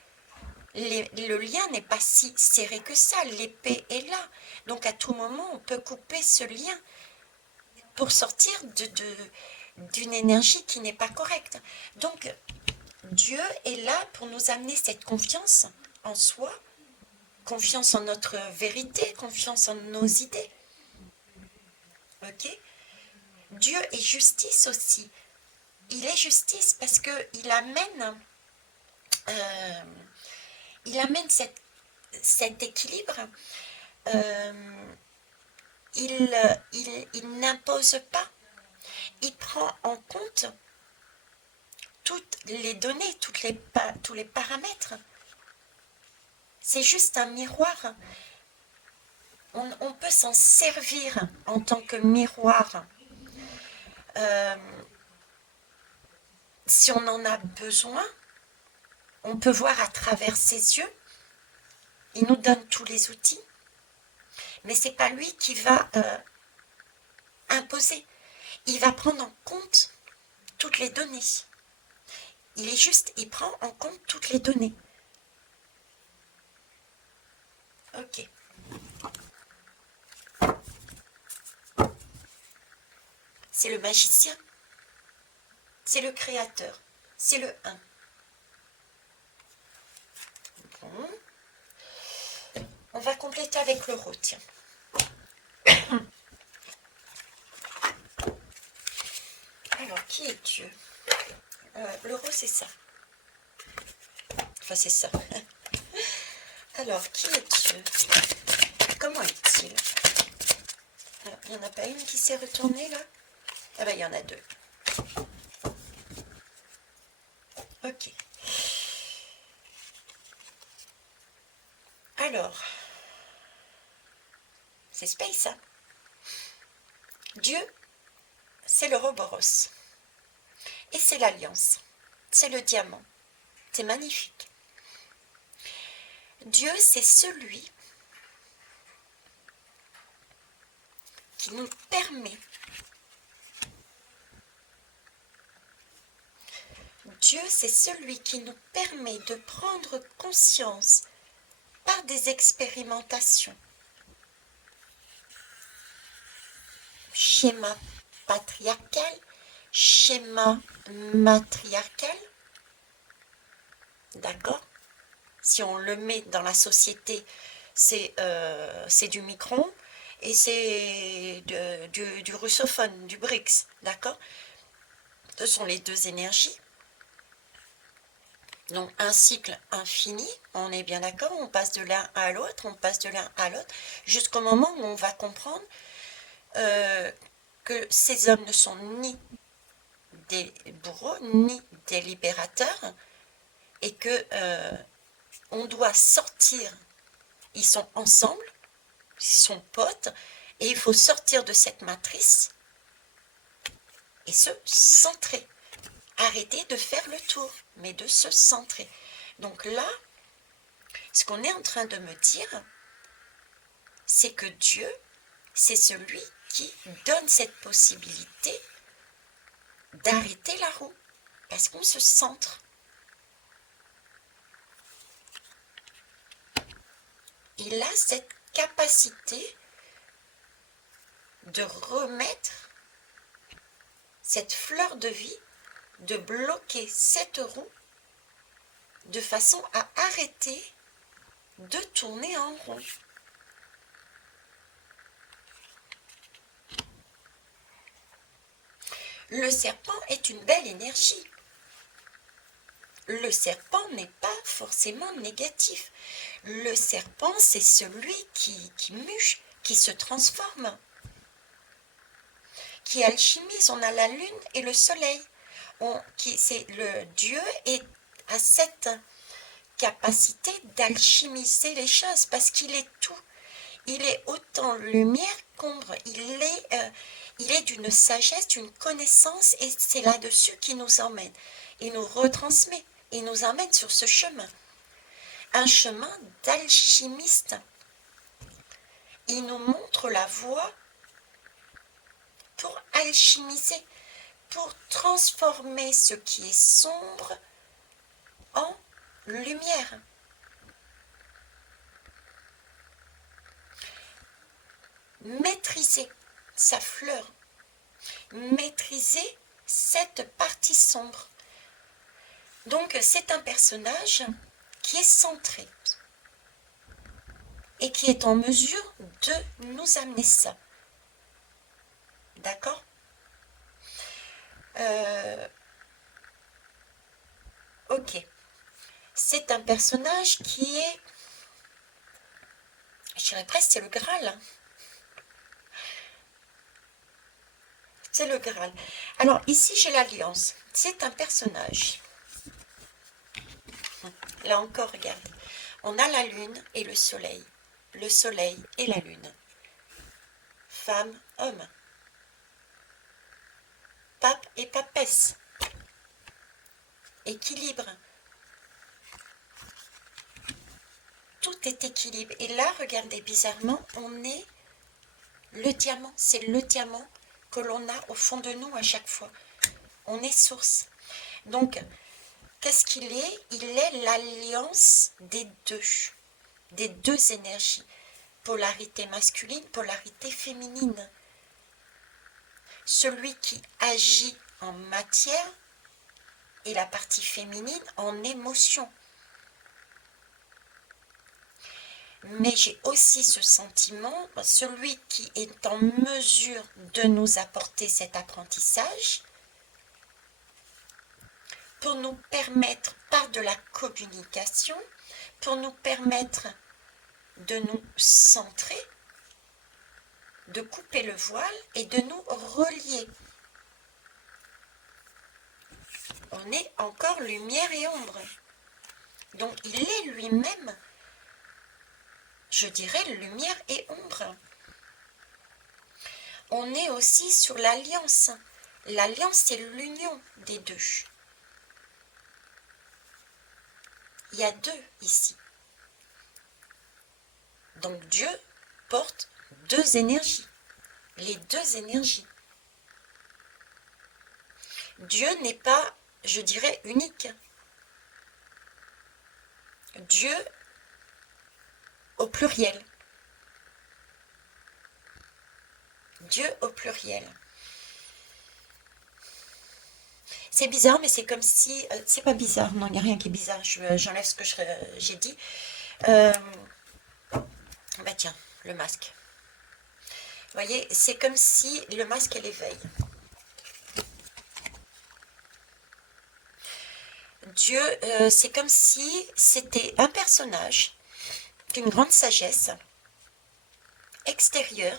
le lien n'est pas si serré que ça, l'épée est là. Donc à tout moment, on peut couper ce lien pour sortir d'une énergie qui n'est pas correcte. Donc, Dieu est là pour nous amener cette confiance en soi, confiance en notre vérité, confiance en nos idées. Ok? Dieu est justice aussi. Il est justice parce qu'il amène, cet équilibre. Il n'impose pas. Il prend en compte toutes les données, tous les paramètres. C'est juste un miroir. On peut s'en servir en tant que miroir. Si on en a besoin, on peut voir à travers ses yeux. Il nous donne tous les outils. Mais ce n'est pas lui qui va imposer. Il va prendre en compte toutes les données. Il prend en compte toutes les données. Ok. C'est le magicien. C'est le créateur. C'est le 1. Bon. On va compléter avec l'euro, tiens. Alors, qui est Dieu? L'euro, c'est ça. Enfin, c'est ça. Alors, qui est Dieu? Comment est-il? Il n'y en a pas une qui s'est retournée, là? Ah ben, il y en a deux. Ok. Alors, c'est Space, hein? Dieu, c'est le Roboros. Et c'est l'Alliance. C'est le diamant. C'est magnifique. Dieu, c'est celui qui nous permet. Dieu, c'est celui qui nous permet de prendre conscience par des expérimentations. Schéma patriarcal, schéma matriarcal. D'accord? Si on le met dans la société, c'est du micron. et c'est du russophone, du BRICS, d'accord? Ce sont les deux énergies. Donc un cycle infini, on est bien d'accord, on passe de l'un à l'autre, on passe de l'un à l'autre, jusqu'au moment où on va comprendre que ces hommes ne sont ni des bourreaux, ni des libérateurs, et que on doit sortir, ils sont ensemble, ils sont potes, et il faut sortir de cette matrice et se centrer. Arrêter de faire le tour, mais de se centrer. Donc là, ce qu'on est en train de me dire, c'est que Dieu, c'est celui qui donne cette possibilité d'arrêter la roue, parce qu'on se centre. Il a cette capacité de remettre cette fleur de vie, de bloquer cette roue de façon à arrêter de tourner en rond. Le serpent est une belle énergie. Le serpent n'est pas forcément négatif. Le serpent, c'est celui qui muche, qui se transforme, qui alchimise. On a la lune et le soleil. Le Dieu a cette capacité d'alchimiser les choses parce qu'il est tout. Il est autant lumière qu'ombre. Il est d'une sagesse, d'une connaissance, et c'est là-dessus qu'il nous emmène. Il nous retransmet, il nous emmène sur ce chemin. Un chemin d'alchimiste. Il nous montre la voie pour alchimiser, pour transformer ce qui est sombre en lumière. Maîtriser sa fleur, maîtriser cette partie sombre. Donc c'est un personnage qui est centré et qui est en mesure de nous amener ça. D'accord? Ok. C'est un personnage qui est, je dirais presque, c'est le Graal. C'est le Graal. Alors ici j'ai l'Alliance. C'est un personnage. Là encore, regardez. On a la lune et le soleil. Le soleil et la lune. Femme, homme. Pape et papesse. Équilibre. Tout est équilibre. Et là, regardez, bizarrement, on est le diamant. C'est le diamant que l'on a au fond de nous à chaque fois. On est source. Donc, qu'est-ce qu'il est? Il est l'alliance des deux énergies. Polarité masculine, polarité féminine. Celui qui agit en matière et la partie féminine en émotion. Mais j'ai aussi ce sentiment, celui qui est en mesure de nous apporter cet apprentissage pour nous permettre, par de la communication, pour nous permettre de nous centrer, de couper le voile et de nous relier. On est encore lumière et ombre. Donc il est lui-même, je dirais, lumière et ombre. On est aussi sur l'alliance. L'alliance, c'est l'union des deux. Il y a deux ici. Donc Dieu porte deux énergies. Les deux énergies. Dieu n'est pas, je dirais, unique. Dieu au pluriel. Dieu au pluriel. C'est bizarre, mais c'est comme si... c'est pas bizarre, non, il n'y a rien qui est bizarre. J'enlève ce que j'ai dit. Bah tiens, le masque. voyez, c'est comme si le masque est l'éveil. Dieu, c'est comme si c'était un personnage d'une grande sagesse extérieure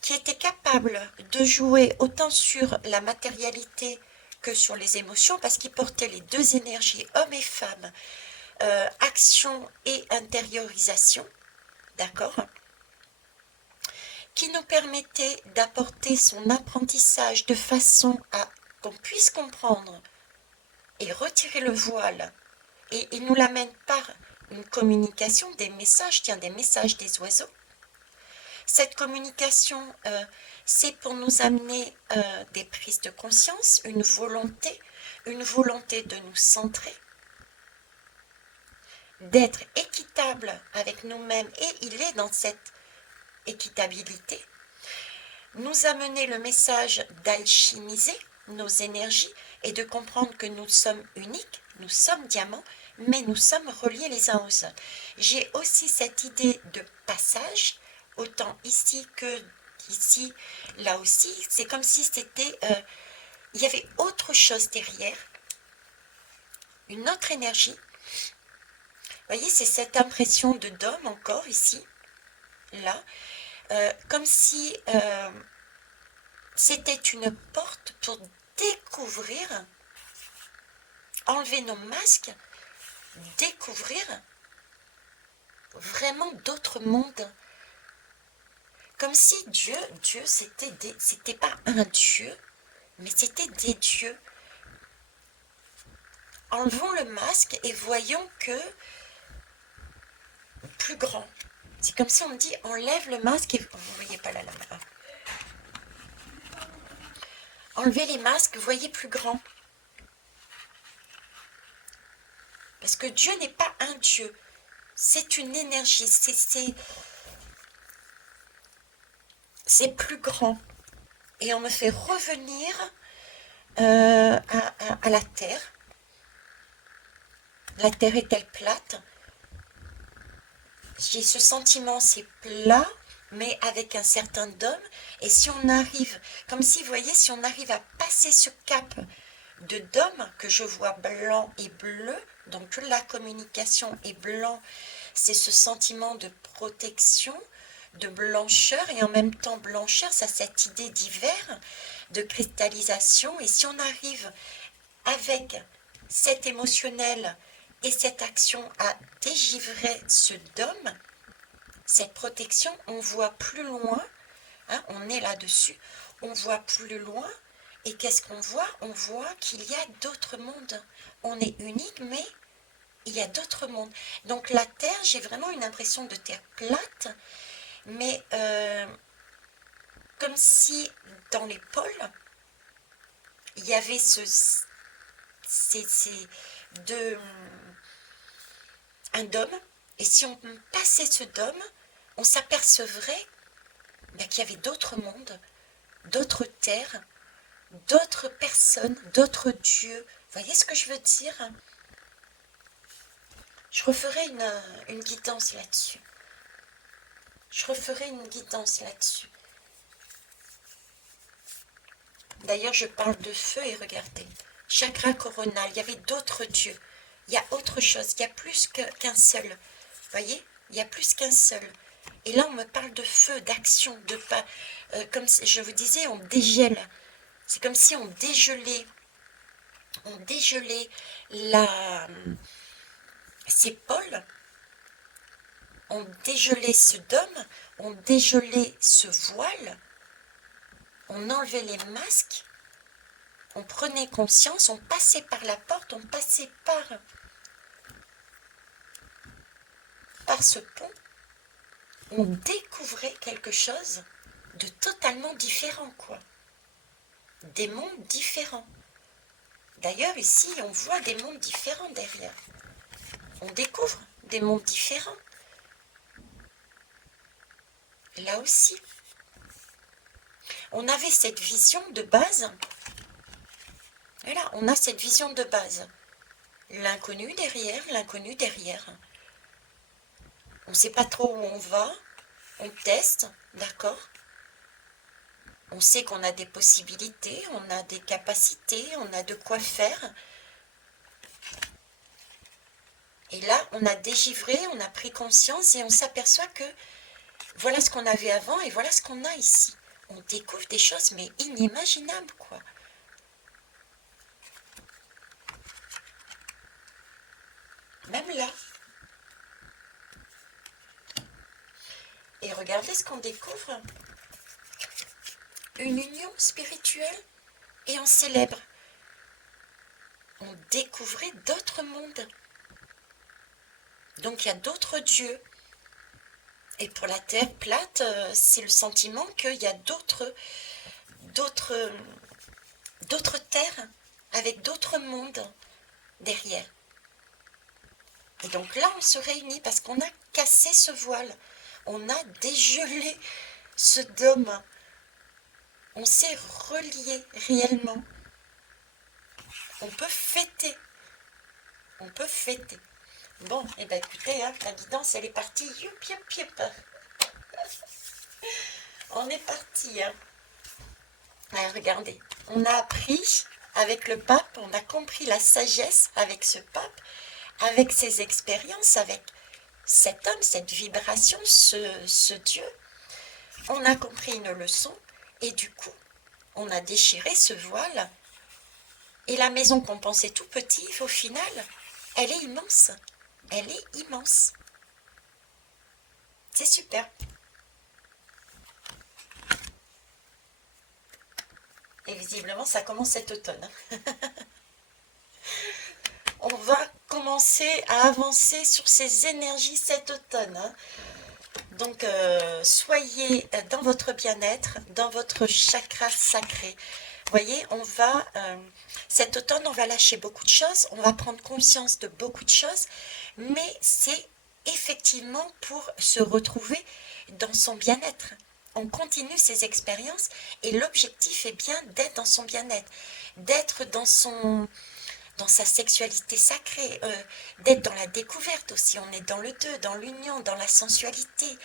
qui était capable de jouer autant sur la matérialité que sur les émotions, parce qu'il portait les deux énergies, homme et femme, action et intériorisation, d'accord, qui nous permettait d'apporter son apprentissage de façon à qu'on puisse comprendre et retirer le voile. Et il nous l'amène par une communication, des messages, tiens, des messages des oiseaux. Cette communication, c'est pour nous amener des prises de conscience, une volonté de nous centrer, d'être équitable avec nous-mêmes, et il est dans cette équitabilité. Nous amener le message d'alchimiser nos énergies et de comprendre que nous sommes uniques, nous sommes diamants, mais nous sommes reliés les uns aux autres. J'ai aussi cette idée de passage, autant ici que ici, là aussi. C'est comme si c'était, il y avait autre chose derrière, une autre énergie. Vous voyez, c'est cette impression de dôme encore ici, là, comme si c'était une porte pour découvrir, enlever nos masques, découvrir vraiment d'autres mondes. Comme si Dieu, c'était pas un Dieu, mais c'était des dieux. Enlevons le masque et voyons que plus grand. C'est comme si on dit enlève le masque et vous voyez pas là. Enlevez les masques, voyez plus grand. Parce que Dieu n'est pas un Dieu. C'est une énergie. C'est plus grand. Et on me fait revenir à la terre. La terre est-elle plate? J'ai ce sentiment, c'est plat, mais avec un certain dôme. Et si on arrive, comme si, vous voyez, si on arrive à passer ce cap de dôme, que je vois blanc et bleu, donc la communication est blanc, c'est ce sentiment de protection, de blancheur, et en même temps blancheur, ça a cette idée d'hiver, de cristallisation. Et si on arrive avec cet émotionnel et cette action à dégivrer ce dôme, cette protection, on voit plus loin, hein, on est là-dessus, on voit plus loin, et qu'est-ce qu'on voit? On voit qu'il y a d'autres mondes. On est unique, mais il y a d'autres mondes. Donc la Terre, j'ai vraiment une impression de Terre plate, mais comme si dans les pôles, il y avait un dôme, et si on passait ce dôme, on s'apercevrait qu'il y avait d'autres mondes, d'autres terres, d'autres personnes, d'autres dieux. Vous voyez ce que je veux dire? Je referai une guidance là-dessus. D'ailleurs, je parle de feu et regardez, chakra coronal, il y avait d'autres dieux. Il y a autre chose, il y a plus qu'un seul. Vous voyez, il y a plus qu'un seul. Et là, on me parle de feu, d'action, de pas. Comme je vous disais, on dégèle. C'est comme si on dégelait ces pôles, on dégelait ce dôme, on dégelait ce voile, on enlevait les masques, on prenait conscience, on passait par la porte, on passait par ce pont, on découvrait quelque chose de totalement différent, quoi. Des mondes différents. D'ailleurs, ici, on voit des mondes différents derrière. On découvre des mondes différents. Là aussi, on avait cette vision de base. Et là, on a cette vision de base. L'inconnu derrière, l'inconnu derrière. On ne sait pas trop où on va. On teste, d'accord? On sait qu'on a des possibilités, on a des capacités, on a de quoi faire. Et là, on a dégivré, on a pris conscience et on s'aperçoit que voilà ce qu'on avait avant et voilà ce qu'on a ici. On découvre des choses mais inimaginables, quoi. Même là. Et regardez ce qu'on découvre. Une union spirituelle et on célèbre. On découvrait d'autres mondes. Donc il y a d'autres dieux. Et pour la Terre plate, c'est le sentiment qu'il y a d'autres terres avec d'autres mondes derrière. Et donc là, on se réunit parce qu'on a cassé ce voile. On a dégelé ce dôme. On s'est relié réellement. On peut fêter. On peut fêter. Bon, et bien écoutez, hein, la guidance, elle est partie. Youp, youp, youp. On est parti. Hein. Alors, regardez, on a appris avec le pape, on a compris la sagesse avec ce pape, avec ses expériences, avec cet homme, cette vibration, ce Dieu. On a compris une leçon et du coup, on a déchiré ce voile. Et la maison qu'on pensait tout petit, au final, elle est immense. Elle est immense. C'est super. Et visiblement, ça commence cet automne. On va commencer à avancer sur ces énergies cet automne. Hein. Donc, soyez dans votre bien-être, dans votre chakra sacré. Vous voyez, cet automne, on va lâcher beaucoup de choses, on va prendre conscience de beaucoup de choses, mais c'est effectivement pour se retrouver dans son bien-être. On continue ces expériences et l'objectif est bien d'être dans son bien-être, d'être dans sa sexualité sacrée, d'être dans la découverte aussi. On est dans le deux, dans l'union, dans la sensualité.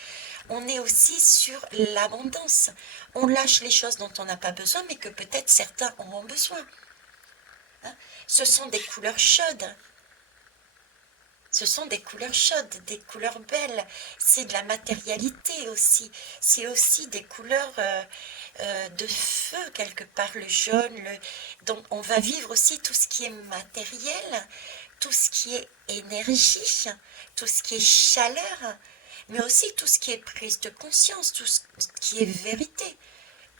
On est aussi sur l'abondance. On lâche les choses dont on n'a pas besoin, mais que peut-être certains auront besoin. Hein? Ce sont des couleurs chaudes. Ce sont des couleurs chaudes, des couleurs belles. C'est de la matérialité aussi. C'est aussi des couleurs de feu quelque part, le jaune. Donc on va vivre aussi tout ce qui est matériel, tout ce qui est énergie, tout ce qui est chaleur, mais aussi tout ce qui est prise de conscience, tout ce qui est vérité,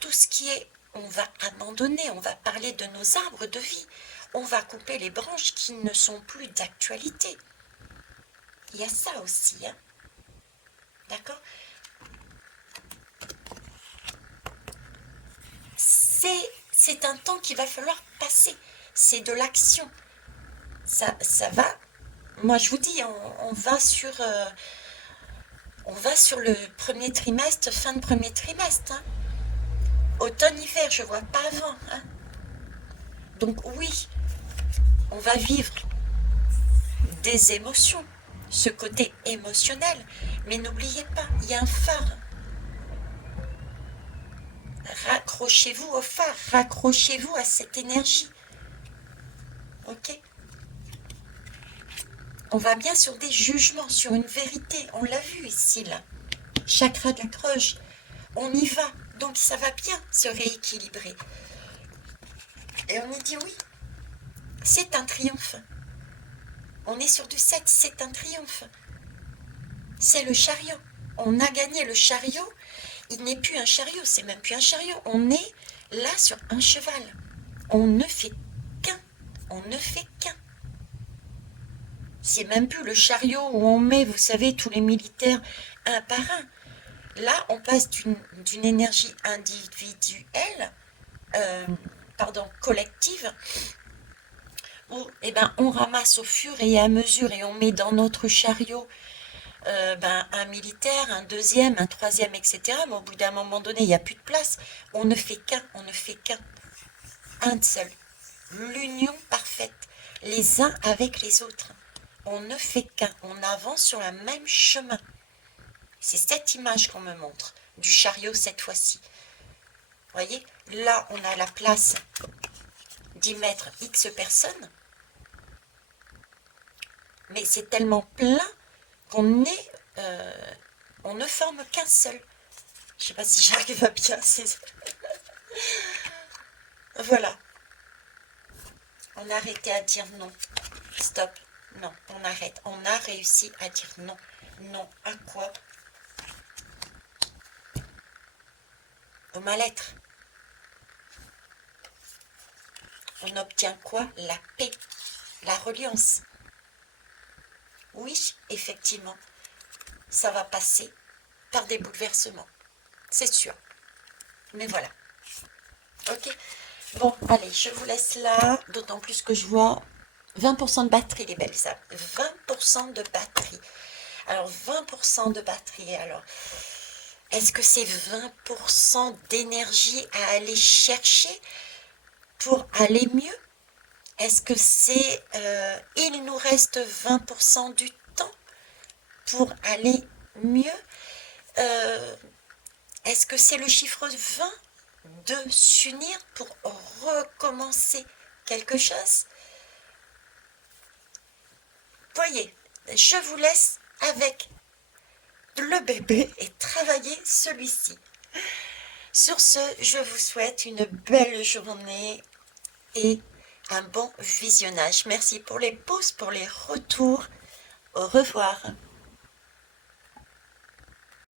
tout ce qui est... On va abandonner, on va parler de nos arbres de vie, on va couper les branches qui ne sont plus d'actualité. Il y a ça aussi, hein. D'accord? C'est un temps qu'il va falloir passer. C'est de l'action. Ça va. Moi, je vous dis, on va sur le premier trimestre, fin de premier trimestre. Hein. Automne-hiver, je ne vois pas avant. Hein. Donc oui, on va vivre des émotions, ce côté émotionnel. Mais n'oubliez pas, il y a un phare. Raccrochez-vous au phare, raccrochez-vous à cette énergie. Ok? On va bien sur des jugements, sur une vérité. On l'a vu ici, là. Chakra de la croche. On y va. Donc ça va bien se rééquilibrer. Et on y dit oui. C'est un triomphe. On est sur du 7, c'est un triomphe. C'est le chariot. On a gagné le chariot. Il n'est plus un chariot, c'est même plus un chariot. On est là sur un cheval. On ne fait qu'un. On ne fait qu'un. C'est même plus le chariot où on met, vous savez, tous les militaires un par un. Là, on passe d'une énergie individuelle, collective, où on ramasse au fur et à mesure et on met dans notre chariot un militaire, un deuxième, un troisième, etc. Mais au bout d'un moment donné, il n'y a plus de place. On ne fait qu'un, on ne fait qu'un. Un seul. L'union parfaite, les uns avec les autres. On ne fait qu'un, on avance sur le même chemin. C'est cette image qu'on me montre, du chariot cette fois-ci. Vous Voyez, là, on a la place d'y mettre X personnes. Mais c'est tellement plein qu'on on ne forme qu'un seul. Je sais pas si j'arrive à bien. Voilà. On a arrêté à dire non. Stop. Non, on arrête. On a réussi à dire non. Non à quoi? Au mal-être. On obtient quoi? La paix, la reliance. Oui, effectivement, ça va passer par des bouleversements. C'est sûr. Mais voilà. Ok. Bon, allez, je vous laisse là. D'autant plus que je vois 20% de batterie, les belles âmes. 20% de batterie. Alors, 20% de batterie. Alors, est-ce que c'est 20% d'énergie à aller chercher pour aller mieux? Est-ce que c'est il nous reste 20% du temps pour aller mieux? Est-ce que c'est le chiffre 20 de s'unir pour recommencer quelque chose? Voyez, je vous laisse avec le bébé et travailler celui-ci. Sur ce, je vous souhaite une belle journée et un bon visionnage. Merci pour les pouces, pour les retours. Au revoir.